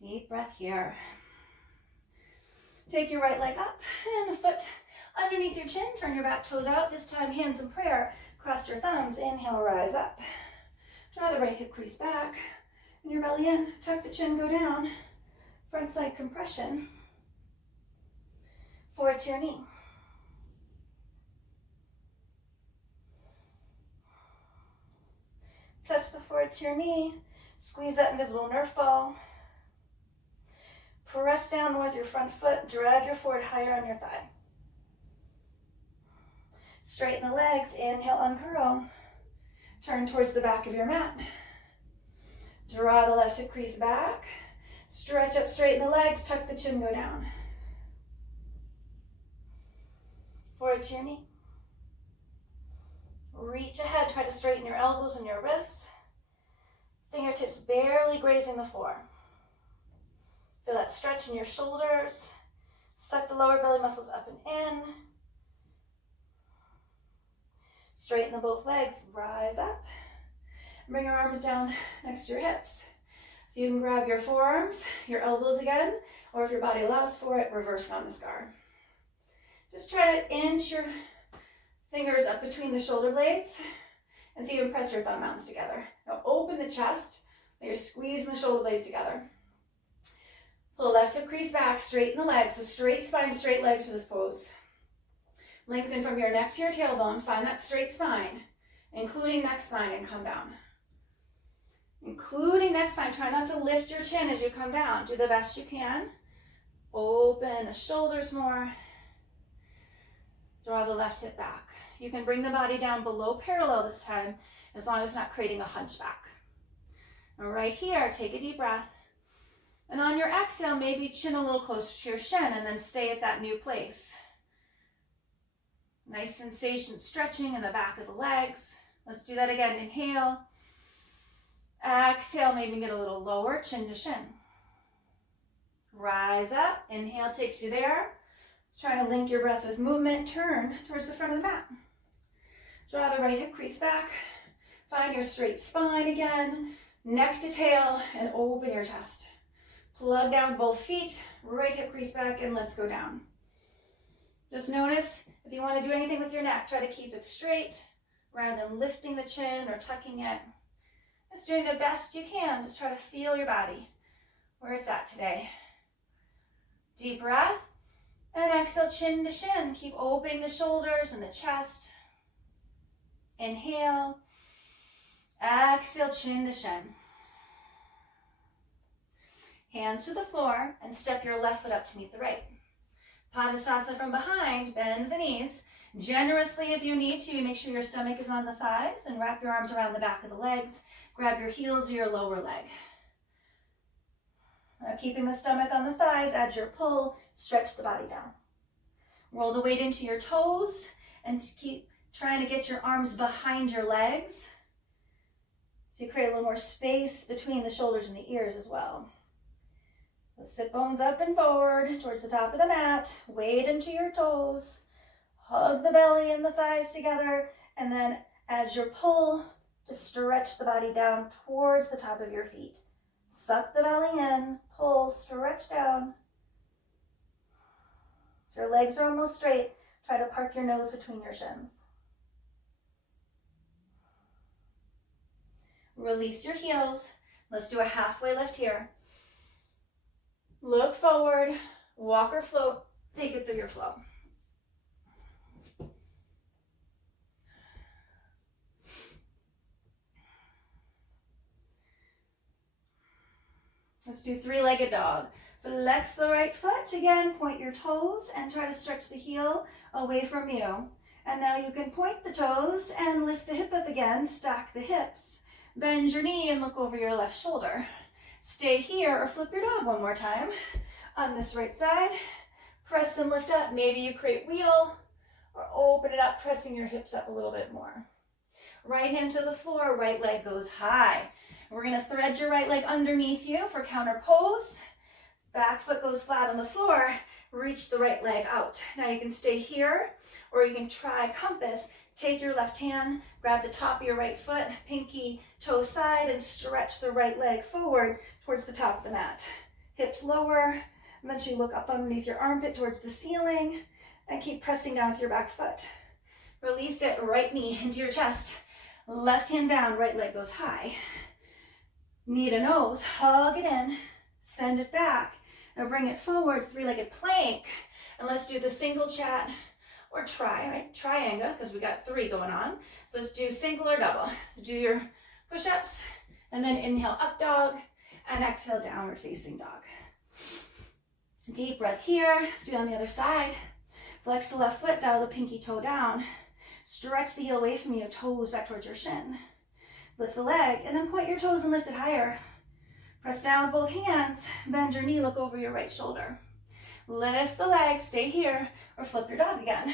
Deep breath here. Take your right leg up and a foot underneath your chin. Turn your back toes out. This time, hands in prayer. Cross your thumbs. Inhale, rise up. Draw the right hip crease back. And your belly in. Tuck the chin, go down. Front side compression. Forward to your knee. Touch the forward to your knee. Squeeze that invisible nerve ball. Press down with your front foot. Drag your forward higher on your thigh. Straighten the legs. Inhale, uncurl. Turn towards the back of your mat. Draw the left hip crease back. Stretch up, straighten the legs, tuck the chin, go down. Forward to your knee. Reach ahead, try to straighten your elbows and your wrists. Fingertips barely grazing the floor. Feel that stretch in your shoulders. Suck the lower belly muscles up and in. Straighten the both legs, rise up. Bring your arms down next to your hips. So you can grab your forearms, your elbows again, or if your body allows for it, reverse namaskar. Just try to inch your fingers up between the shoulder blades and see if you can press your thumb mounds together. Now open the chest, let you're squeezing the shoulder blades together. Pull the left hip crease back, straighten the legs, so straight spine, straight legs for this pose. Lengthen from your neck to your tailbone, find that straight spine, including neck spine, and come down. Including neck spine, try not to lift your chin as you come down. Do the best you can. Open the shoulders more. Draw the left hip back. You can bring the body down below parallel this time, as long as it's not creating a hunchback. Now right here, take a deep breath. And on your exhale, maybe chin a little closer to your shin, and then stay at that new place. Nice sensation stretching in the back of the legs. Let's do that again. Inhale. Exhale, maybe get a little lower, chin to shin. Rise up. Inhale takes you there. Try to link your breath with movement. Turn towards the front of the mat. Draw the right hip crease back. Find your straight spine again. Neck to tail, and open your chest. Plug down with both feet. Right hip crease back, and let's go down. Just notice, if you want to do anything with your neck, try to keep it straight rather than lifting the chin or tucking it. Just doing the best you can. Just try to feel your body, where it's at today. Deep breath, and exhale, chin to shin. Keep opening the shoulders and the chest. Inhale, exhale, chin to shin. Hands to the floor, and step your left foot up to meet the right. Padasana from behind, bend the knees. Generously, if you need to, make sure your stomach is on the thighs, and wrap your arms around the back of the legs. Grab your heels or your lower leg. Now, keeping the stomach on the thighs, add your pull, stretch the body down. Roll the weight into your toes, and keep trying to get your arms behind your legs. So you create a little more space between the shoulders and the ears as well. So sit bones up and forward towards the top of the mat. Weight into your toes. Hug the belly and the thighs together, and then add your pull to stretch the body down towards the top of your feet. Suck the belly in, pull, stretch down. If your legs are almost straight, try to park your nose between your shins. Release your heels. Let's do a halfway lift here. Look forward, walk or float, take it through your flow. Let's do three-legged dog. Flex the right foot. Again, point your toes and try to stretch the heel away from you. And now you can point the toes and lift the hip up again. Stack the hips. Bend your knee and look over your left shoulder. Stay here or flip your dog one more time. On this right side, press and lift up. Maybe you create wheel or open it up, pressing your hips up a little bit more. Right hand to the floor, right leg goes high. We're going to thread your right leg underneath you for counter pose. Back foot goes flat on the floor. Reach the right leg out. Now you can stay here, or you can try compass. Take your left hand, grab the top of your right foot, pinky toe side, and stretch the right leg forward towards the top of the mat. Hips lower. Eventually look up underneath your armpit towards the ceiling, and keep pressing down with your back foot. Release it, right knee into your chest. Left hand down, right leg goes high. Knee to nose, hug it in, send it back. Now bring it forward, three-legged plank. And let's do the single chat or triangle, because we got three going on. So let's do single or double. So do your push-ups, and then inhale up dog, and exhale downward facing dog. Deep breath here. Let's do it on the other side. Flex the left foot, dial the pinky toe down. Stretch the heel away from you, toes back towards your shin. Lift the leg, and then point your toes and lift it higher. Press down with both hands, bend your knee, look over your right shoulder. Lift the leg, stay here, or flip your dog again.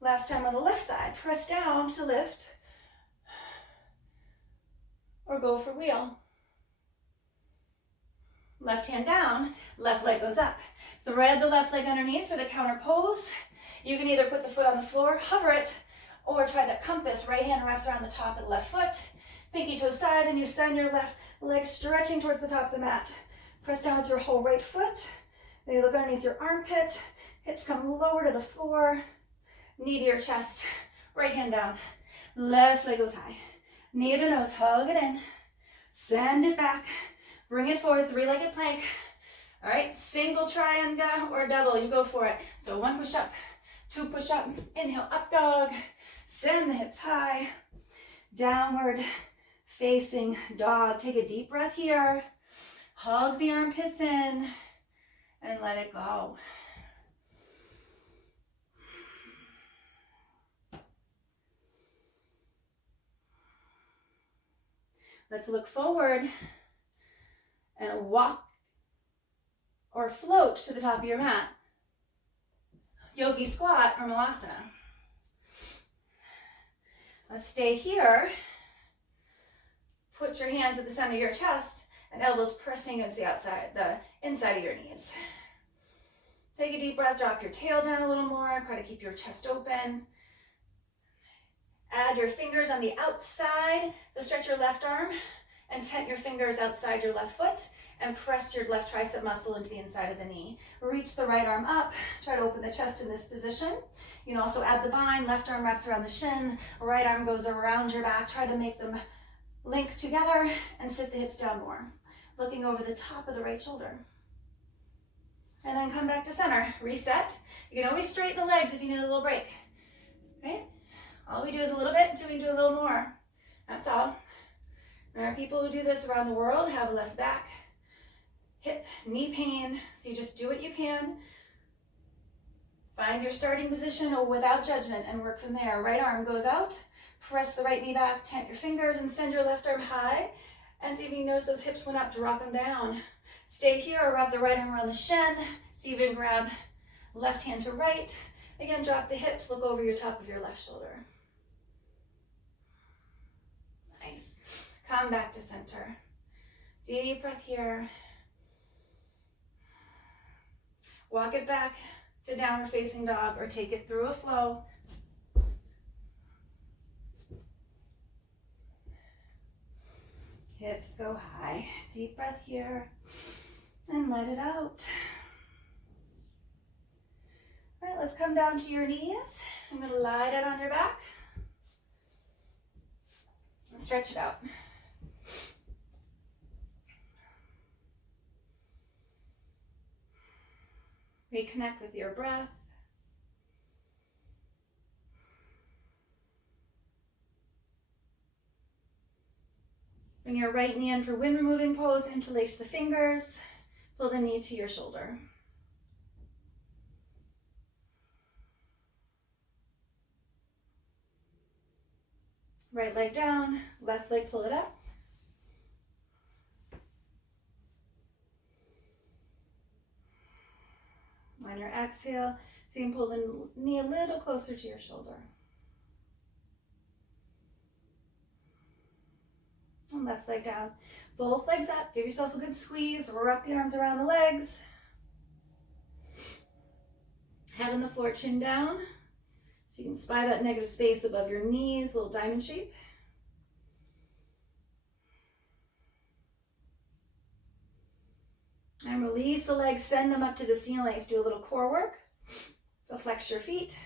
Last time on the left side, press down to lift, or go for wheel. Left hand down, left leg goes up. Thread the left leg underneath for the counter pose. You can either put the foot on the floor, hover it, or try that compass. Right hand wraps around the top of the left foot. Pinky toe side, and you send your left leg stretching towards the top of the mat. Press down with your whole right foot. Then you look underneath your armpit. Hips come lower to the floor. Knee to your chest. Right hand down. Left leg goes high. Knee to nose, hug it in. Send it back. Bring it forward, three-legged plank. All right, single triangle or double, you go for it. So one push up, two push up, inhale, up dog. Send the hips high. Downward facing dog. Take a deep breath here. Hug the armpits in and let it go. Let's look forward and walk or float to the top of your mat. Yogi squat or malasana. Let's stay here. Put your hands at the center of your chest and elbows pressing against the inside of your knees. Take a deep breath, drop your tail down a little more, try to keep your chest open. Add your fingers on the outside, so stretch your left arm and tent your fingers outside your left foot and press your left tricep muscle into the inside of the knee. Reach the right arm up, try to open the chest in this position. You can also add the bind, left arm wraps around the shin, right arm goes around your back, try to make them link together and sit the hips down more. Looking over the top of the right shoulder. And then come back to center, reset. You can always straighten the legs if you need a little break, right? All we do is a little bit until we do a little more. That's all. There are people who do this around the world, have less back, hip, knee pain, so you just do what you can. Find your starting position without judgment and work from there. Right arm goes out, press the right knee back, tent your fingers and send your left arm high. And see if you notice those hips went up, drop them down. Stay here or wrap the right arm around the shin. See if you can grab left hand to right. Again, drop the hips, look over your top of your left shoulder. Nice. Come back to center. Deep breath here. Walk it back to downward facing dog or take it through a flow. Hips go high. Deep breath here and let it out. All right, let's come down to your knees. I'm going to lie down on your back. And stretch it out. Reconnect with your breath. Bring your right knee in for wind removing pose. Interlace the fingers. Pull the knee to your shoulder. Right leg down, left leg pull it up. On your exhale, so you can pull the knee a little closer to your shoulder. And left leg down. Both legs up. Give yourself a good squeeze. Wrap the arms around the legs. Head on the floor, chin down. So you can spy that negative space above your knees, little diamond shape. And release the legs, send them up to the ceiling. Let's do a little core work. So flex your feet.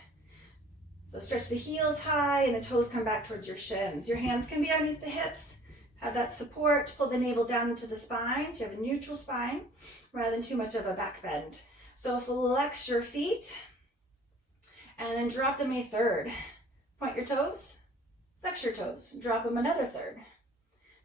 So stretch the heels high and the toes come back towards your shins. Your hands can be underneath the hips. Have that support. Pull the navel down into the spine so you have a neutral spine rather than too much of a back bend. So flex your feet and then drop them a third. Point your toes, flex your toes, drop them another third.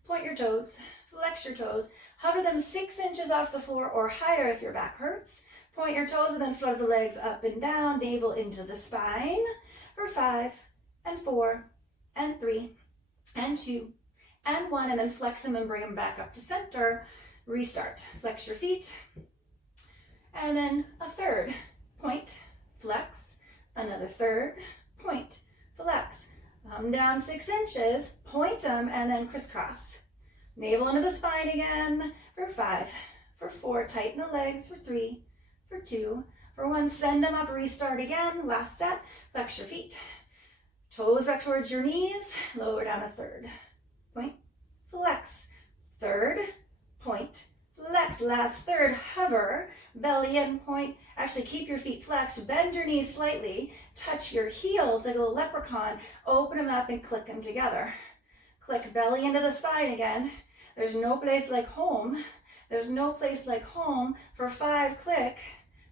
Point your toes, flex your toes, hover them 6 inches off the floor or higher if your back hurts. Point your toes and then flutter the legs up and down, navel into the spine for 5 and 4 and 3 and 2 and 1, and then flex them and bring them back up to center. Restart. Flex your feet, and then a third. Point, flex, another third, point, flex. Come down 6 inches, point them, and then crisscross. Navel into the spine again for 5, for 4, tighten the legs for 3, for 2, for 1, send them up, restart again, last set, flex your feet. Toes back towards your knees, lower down a third. Point, flex, third, point, flex, last third, hover, belly in, point. Actually keep your feet flexed, bend your knees slightly, touch your heels like a little leprechaun, open them up and click them together. Click belly into the spine again. There's no place like home. There's no place like home. For 5, click.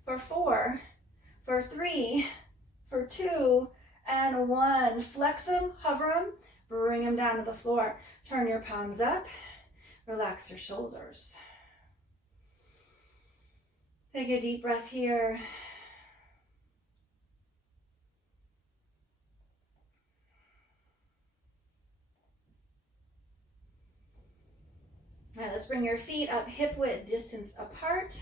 For 4, for 3, for 2, and 1. Flex them, hover them, bring them down to the floor. Turn your palms up, relax your shoulders. Take a deep breath here. All right, let's bring your feet up hip width distance apart.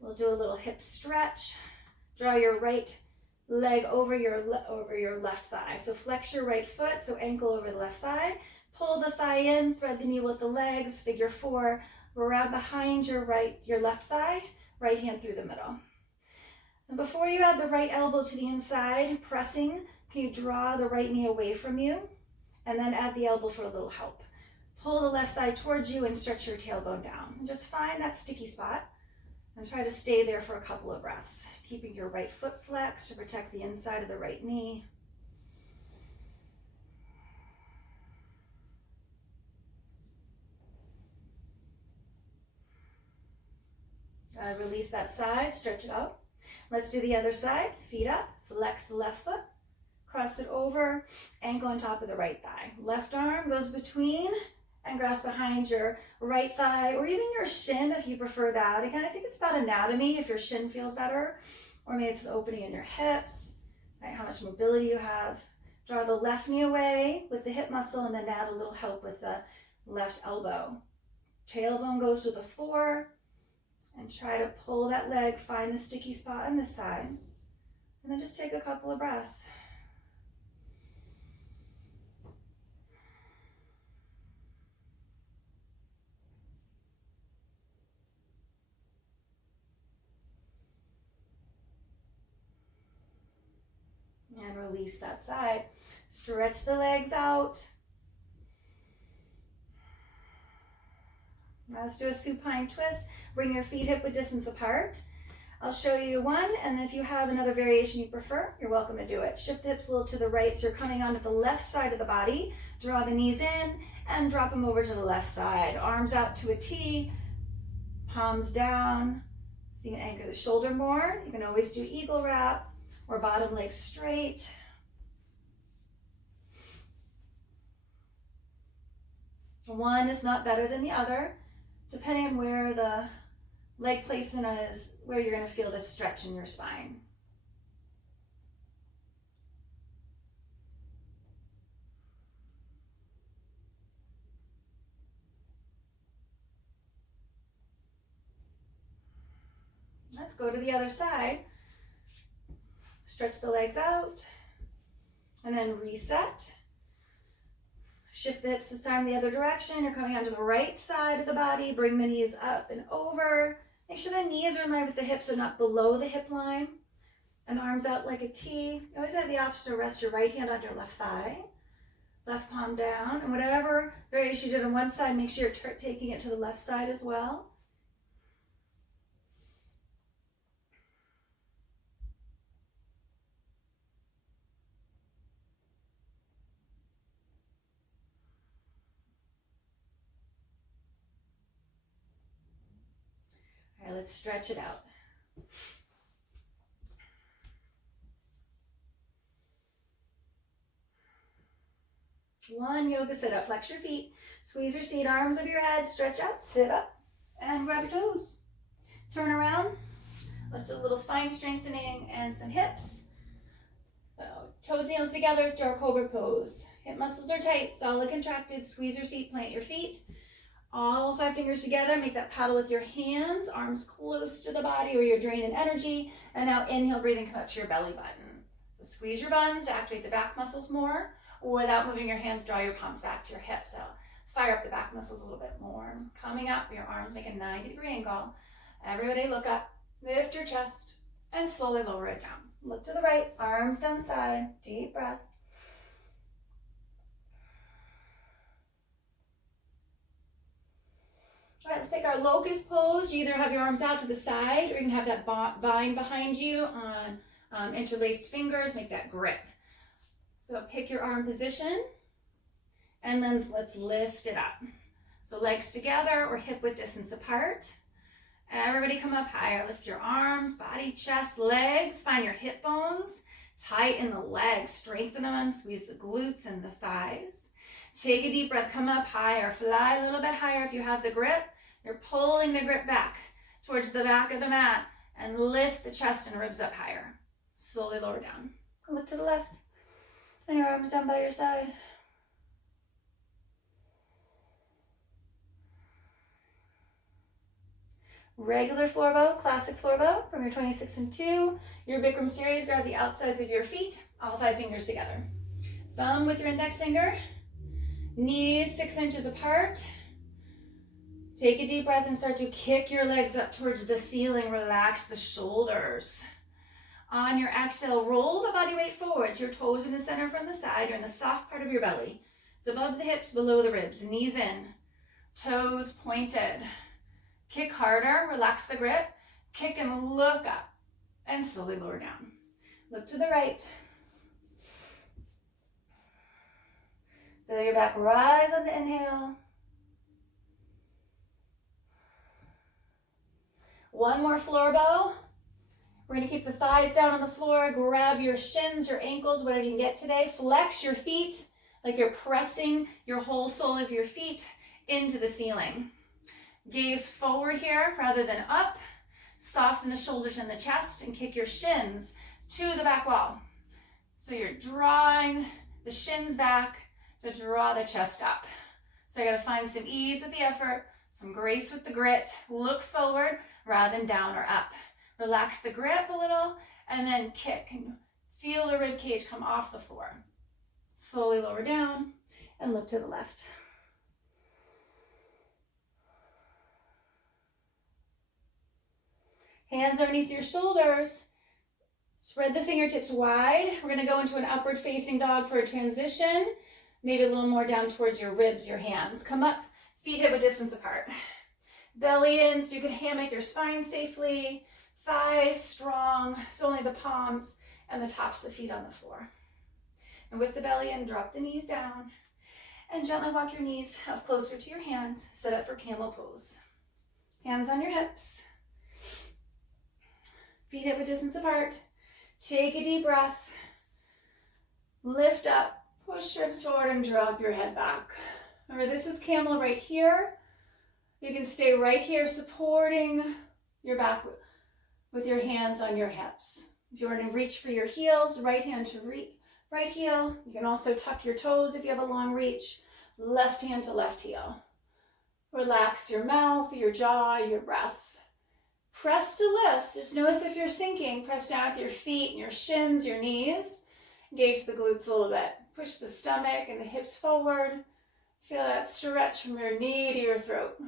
We'll do a little hip stretch. Draw your right leg over your left thigh. So flex your right foot, so ankle over the left thigh. Pull the thigh in, thread the knee with the legs, figure 4. Grab behind your left thigh, right hand through the middle. And before you add the right elbow to the inside, pressing, can you draw the right knee away from you? And then add the elbow for a little help. Pull the left thigh towards you and stretch your tailbone down. And just find that sticky spot and try to stay there for a couple of breaths, keeping your right foot flexed to protect the inside of the right knee. Release that side, stretch it out. Let's do the other side. Feet up, flex the left foot, cross it over, ankle on top of the right thigh. Left arm goes between and grasp behind your right thigh, or even your shin if you prefer that. Again, I think it's about anatomy if your shin feels better, or maybe it's the opening in your hips, right? How much mobility you have. Draw the left knee away with the hip muscle and then add a little help with the left elbow. Tailbone goes to the floor. And try to pull that leg, find the sticky spot on this side. And then just take a couple of breaths. And release that side. Stretch the legs out. Now let's do a supine twist. Bring your feet hip width distance apart. I'll show you one, and if you have another variation you prefer, you're welcome to do it. Shift the hips a little to the right so you're coming onto the left side of the body. Draw the knees in and drop them over to the left side. Arms out to a T, palms down. So you can anchor the shoulder more. You can always do eagle wrap or bottom leg straight. One is not better than the other, depending on where the leg placement is, where you're going to feel this stretch in your spine. Let's go to the other side. Stretch the legs out and then reset. Shift the hips this time the other direction. You're coming onto the right side of the body. Bring the knees up and over. Make sure the knees are in line with the hips and not below the hip line. And arms out like a T. You always have the option to rest your right hand on your left thigh. Left palm down. And whatever variation you did on one side, make sure you're taking it to the left side as well. All right, let's stretch it out. One yoga sit up. Flex your feet. Squeeze your seat, arms over your head. Stretch out, sit up, and grab your toes. Turn around. Let's do a little spine strengthening and some hips. So, toes, nails together, let's do our cobra pose. Hip muscles are tight, solid contracted. Squeeze your seat, plant your feet. All 5 fingers together, make that paddle with your hands, arms close to the body or you're draining energy. And now inhale, breathe, and come up to your belly button. So squeeze your buns, activate the back muscles more. Without moving your hands, draw your palms back to your hips. So fire up the back muscles a little bit more. Coming up, your arms make a 90-degree angle. Everybody look up, lift your chest, and slowly lower it down. Look to the right, arms down the side, deep breath. All right, let's pick our locust pose. You either have your arms out to the side or you can have that bind behind you on interlaced fingers, make that grip. So pick your arm position and then let's lift it up. So legs together or hip width distance apart. Everybody come up higher. Lift your arms, body, chest, legs. Find your hip bones. Tighten the legs, strengthen them, squeeze the glutes and the thighs. Take a deep breath, come up higher, fly a little bit higher if you have the grip. You're pulling the grip back towards the back of the mat and lift the chest and ribs up higher. Slowly lower down. Look to the left and your arms down by your side. Regular floor bow, classic floor bow from your 26 and 2. Your Bikram series, grab the outsides of your feet, all 5 fingers together. Thumb with your index finger, knees 6 inches apart. Take a deep breath and start to kick your legs up towards the ceiling. Relax the shoulders. On your exhale, roll the body weight forwards. Your toes in the center from the side. You're in the soft part of your belly. It's above the hips, below the ribs. Knees in, toes pointed. Kick harder, relax the grip. Kick and look up and slowly lower down. Look to the right. Feel your back rise on the inhale. One more floor bow. We're going to keep the thighs down on the floor. Grab your shins, your ankles, whatever you can get today. Flex your feet like you're pressing your whole sole of your feet into the ceiling. Gaze forward here rather than up. Soften the shoulders and the chest and kick your shins to the back wall. So you're drawing the shins back to draw the chest up. So I got to find some ease with the effort, some grace with the grit. Look forward rather than down or up. Relax the grip a little and then kick and feel the rib cage come off the floor. Slowly lower down and look to the left. Hands underneath your shoulders. Spread the fingertips wide. We're going to go into an upward facing dog for a transition. Maybe a little more down towards your ribs, your hands. Come up, feet hip width distance apart. Belly in so you can hammock your spine safely. Thighs strong, so only the palms and the tops of the feet on the floor. And with the belly in, drop the knees down and gently walk your knees up closer to your hands. Set up for camel pose. Hands on your hips. Feet hip width distance apart. Take a deep breath. Lift up, push ribs forward and drop your head back. Remember, this is camel right here. You can stay right here supporting your back with your hands on your hips. If you want to reach for your heels, right hand to right heel. You can also tuck your toes if you have a long reach. Left hand to left heel. Relax your mouth, your jaw, your breath. Press to lift. Just notice if you're sinking. Press down with your feet and your shins, your knees. Engage the glutes a little bit. Push the stomach and the hips forward. Feel that stretch from your knee to your throat.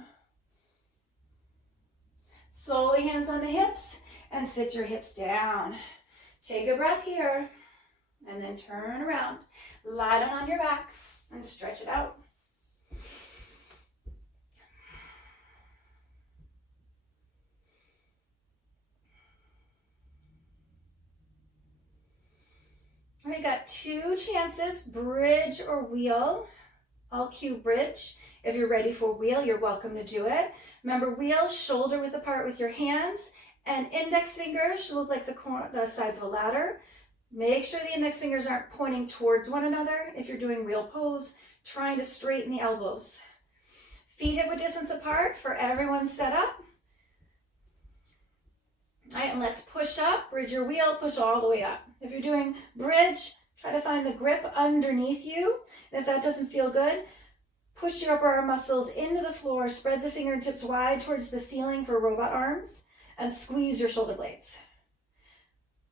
Slowly hands on the hips and sit your hips down. Take a breath here and then turn around. Lie down on your back and stretch it out. We got 2 chances, bridge or wheel. I'll cue bridge. If you're ready for wheel, you're welcome to do it. Remember, wheel, shoulder width apart with your hands, and index fingers should look like the sides of a ladder. Make sure the index fingers aren't pointing towards one another. If you're doing wheel pose, trying to straighten the elbows. Feet hip width distance apart for everyone set up. All right, and let's push up, bridge or wheel, push all the way up. If you're doing bridge, Try to find the grip underneath you. And if that doesn't feel good, push your upper arm muscles into the floor, spread the fingertips wide towards the ceiling for robot arms, and squeeze your shoulder blades.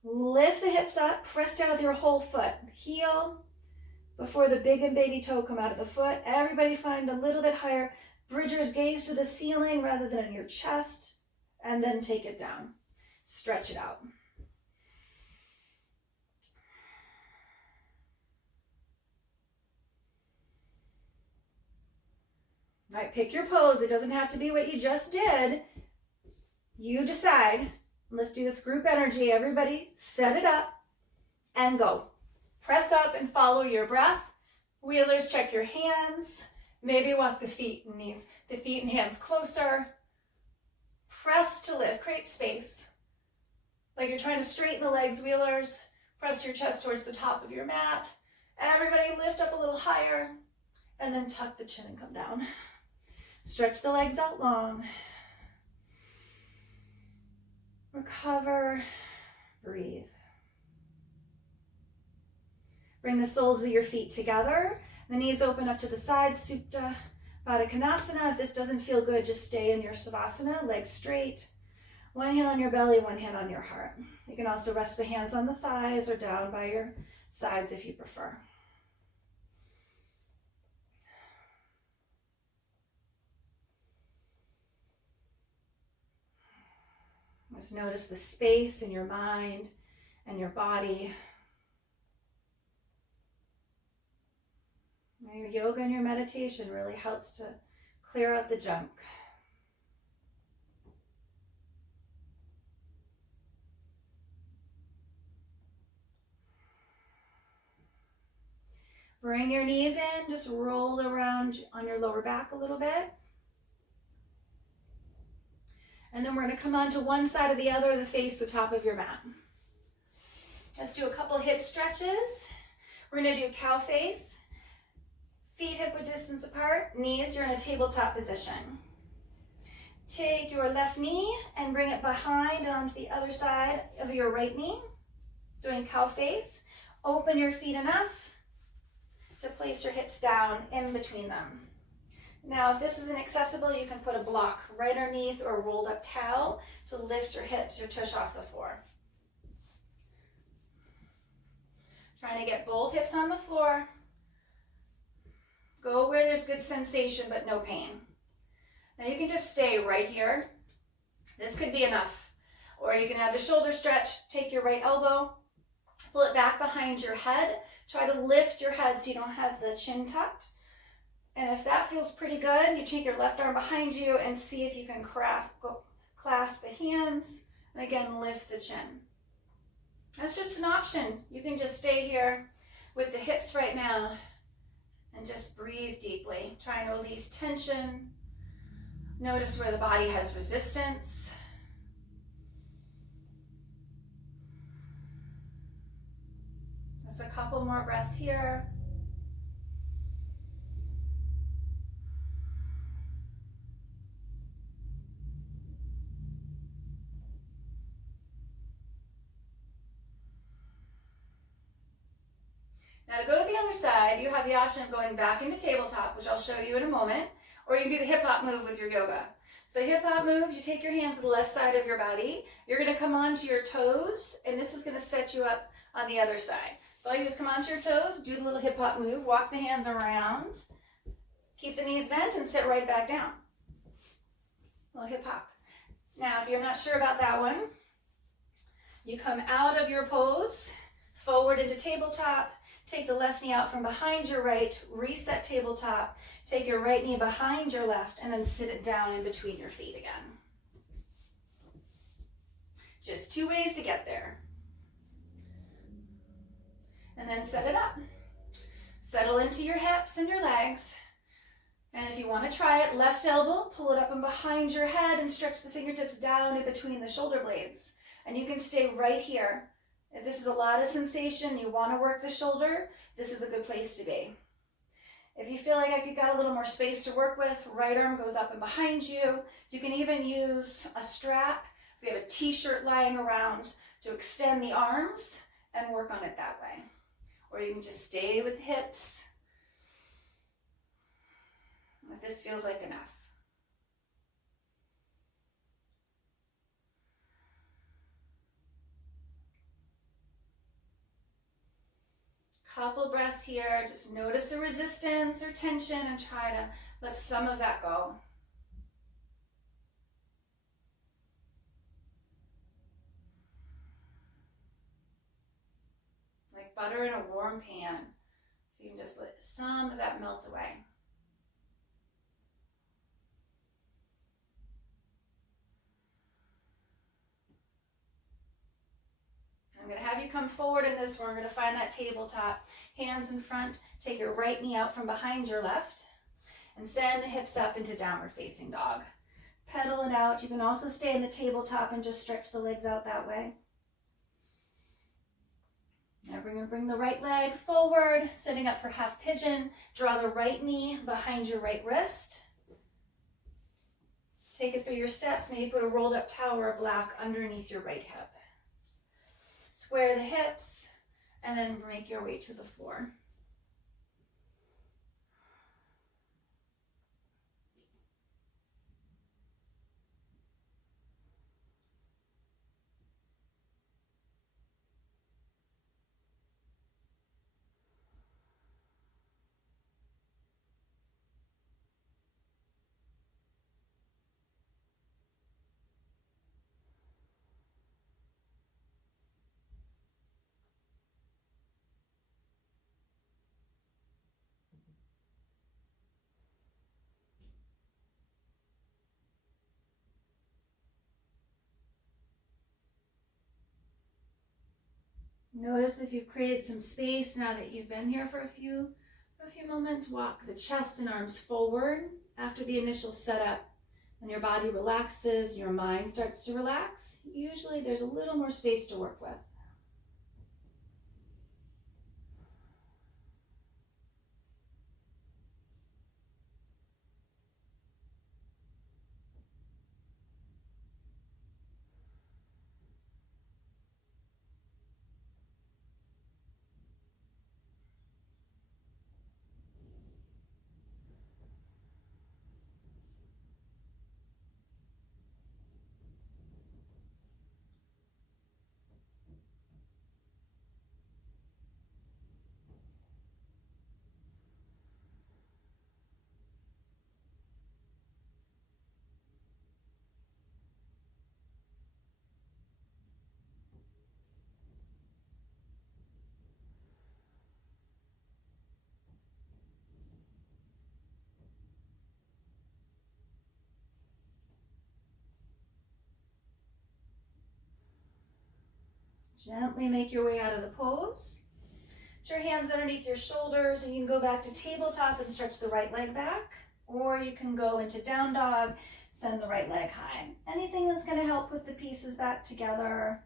Lift the hips up, press down with your whole foot. Heel before the big and baby toe come out of the foot. Everybody find a little bit higher. Bridger's gaze to the ceiling rather than your chest, and then take it down. Stretch it out. All right, pick your pose. It doesn't have to be what you just did. You decide. Let's do this group energy. Everybody set it up and go. Press up and follow your breath. Wheelers, check your hands. Maybe walk the feet and knees, the feet and hands closer. Press to lift, create space. Like you're trying to straighten the legs, wheelers. Press your chest towards the top of your mat. Everybody lift up a little higher and then tuck the chin and come down. Stretch the legs out long. Recover, breathe. Bring the soles of your feet together. The knees open up to the sides, Supta Baddha Konasana. If this doesn't feel good, just stay in your Savasana, legs straight. One hand on your belly, one hand on your heart. You can also rest the hands on the thighs or down by your sides if you prefer. Just notice the space in your mind and your body. Your yoga and your meditation really helps to clear out the junk. Bring your knees in, just roll around on your lower back a little bit. And then we're going to come onto one side or the other to face the top of your mat. Let's do a couple hip stretches. We're going to do cow face. Feet hip width distance apart, knees, you're in a tabletop position. Take your left knee and bring it behind onto the other side of your right knee, doing cow face. Open your feet enough to place your hips down in between them. Now, if this isn't accessible, you can put a block right underneath or a rolled up towel to lift your hips or tush off the floor. Trying to get both hips on the floor. Go where there's good sensation but no pain. Now you can just stay right here. This could be enough. Or you can have the shoulder stretch, take your right elbow, pull it back behind your head. Try to lift your head so you don't have the chin tucked. And if that feels pretty good, you take your left arm behind you and see if you can clasp the hands. And again, lift the chin. That's just an option. You can just stay here with the hips right now. And just breathe deeply, trying to release tension. Notice where the body has resistance. Just a couple more breaths here. Now to go to the other side, you have the option of going back into tabletop, which I'll show you in a moment, or you can do the hip hop move with your yoga. So the hip hop move, you take your hands to the left side of your body. You're going to come onto your toes, and this is going to set you up on the other side. So all you do is come onto your toes, do the little hip hop move, walk the hands around, keep the knees bent, and sit right back down. Little hip hop. Now, if you're not sure about that one, you come out of your pose, forward into tabletop. Take the left knee out from behind your right, reset tabletop, take your right knee behind your left, and then sit it down in between your feet again. Just two ways to get there. And then set it up. Settle into your hips and your legs. And if you want to try it, left elbow, pull it up and behind your head and stretch the fingertips down in between the shoulder blades. And you can stay right here. If this is a lot of sensation, you want to work the shoulder, this is a good place to be. If you feel like I got a little more space to work with, right arm goes up and behind you. You can even use a strap, if you have a t-shirt lying around, to extend the arms and work on it that way. or you can just stay with the hips if this feels like enough. Couple breaths here. Just notice the resistance or tension and try to let some of that go. Like butter in a warm pan. So you can just let some of that melt away. I'm going to have you come forward in this one. We're going to find that tabletop. Hands in front. Take your right knee out from behind your left. And send the hips up into downward facing dog. Pedal it out. You can also stay in the tabletop and just stretch the legs out that way. Now we're going to bring the right leg forward, setting up for half pigeon. Draw the right knee behind your right wrist. Take it through your steps. Maybe put a rolled up towel or a block underneath your right hip. Square the hips and then make your way to the floor. Notice if you've created some space now that you've been here for a few moments. Walk the chest and arms forward after the initial setup. When your body relaxes, your mind starts to relax. Usually there's a little more space to work with. Gently make your way out of the pose. Put your hands underneath your shoulders and you can go back to tabletop and stretch the right leg back, or you can go into down dog, send the right leg high. Anything that's going to help with the pieces back together.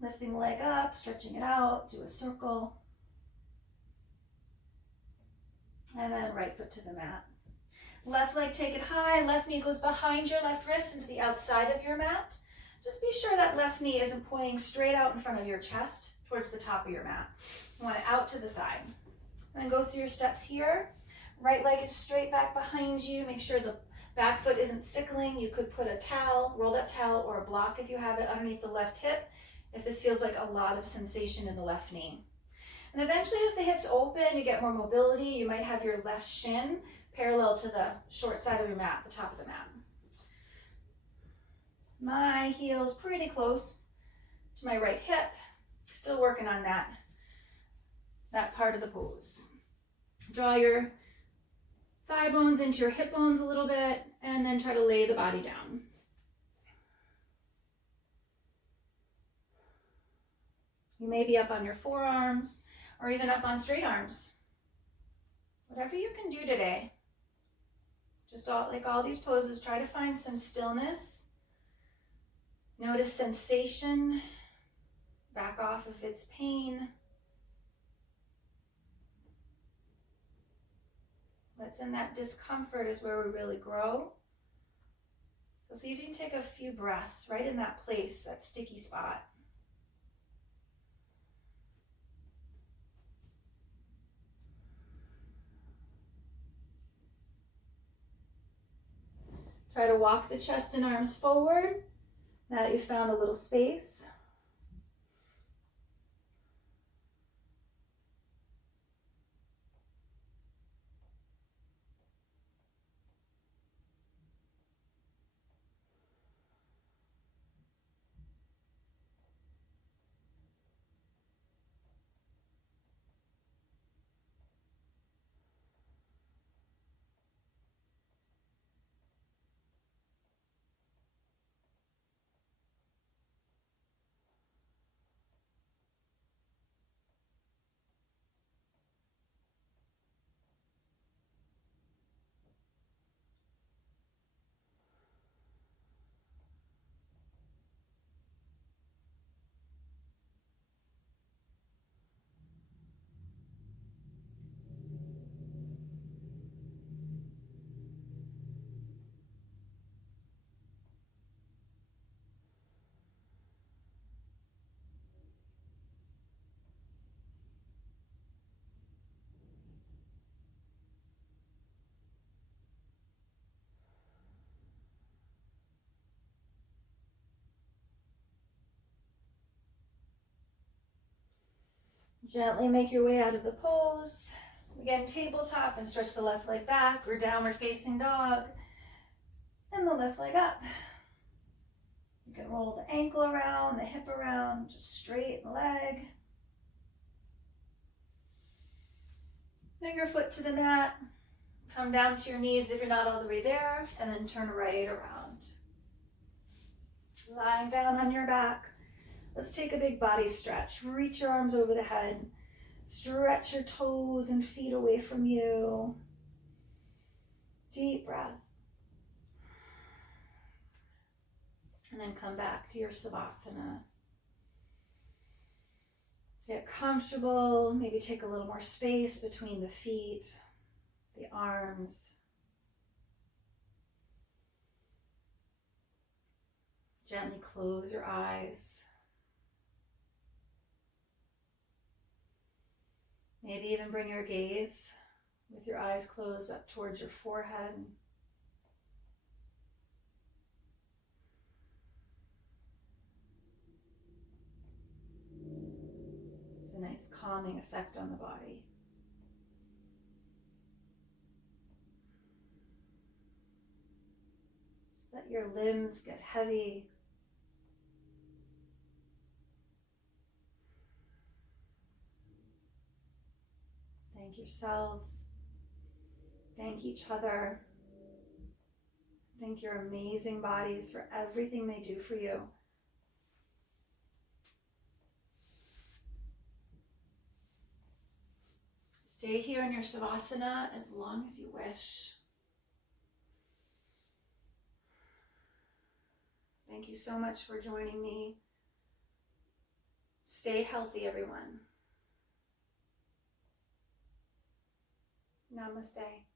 Lifting the leg up, stretching it out, do a circle. And then right foot to the mat. Left leg, take it high. Left knee goes behind your left wrist into the outside of your mat. Just be sure that left knee isn't pointing straight out in front of your chest towards the top of your mat. You want it out to the side. And then go through your steps here. Right leg is straight back behind you. Make sure the back foot isn't sickling. You could put a towel, rolled up towel, or a block if you have it underneath the left hip, if this feels like a lot of sensation in the left knee. And eventually as the hips open, you get more mobility. You might have your left shin parallel to the short side of your mat, the top of the mat. My heel is pretty close to my right hip. Still working on that part of the pose. Draw your thigh bones into your hip bones a little bit, and then try to lay the body down. You may be up on your forearms or even up on straight arms. Whatever you can do today. Just like all these poses, try to find some stillness. Notice sensation. Back off if it's pain. What's in that discomfort is where we really grow. So see if you can take a few breaths right in that place, that sticky spot. walk the chest and arms forward. Now that you've found a little space. Gently make your way out of the pose. Again, tabletop, and stretch the left leg back, or downward facing dog, and the left leg up. You can roll the ankle around, the hip around, just straighten the leg. Bring your foot to the mat. Come down to your knees if you're not all the way there, and then turn right around. Lying down on your back. Let's take a big body stretch. Reach your arms over the head. Stretch your toes and feet away from you. Deep breath. And then come back to your Savasana. Get comfortable. Maybe take a little more space between the feet, the arms. Gently close your eyes. Maybe even bring your gaze with your eyes closed up towards your forehead. It's a nice calming effect on the body. Just let your limbs get heavy. Thank yourselves. Thank each other. Thank your amazing bodies for everything they do for you. Stay here in your Savasana as long as you wish. Thank you so much for joining me. Stay healthy, everyone. Namaste.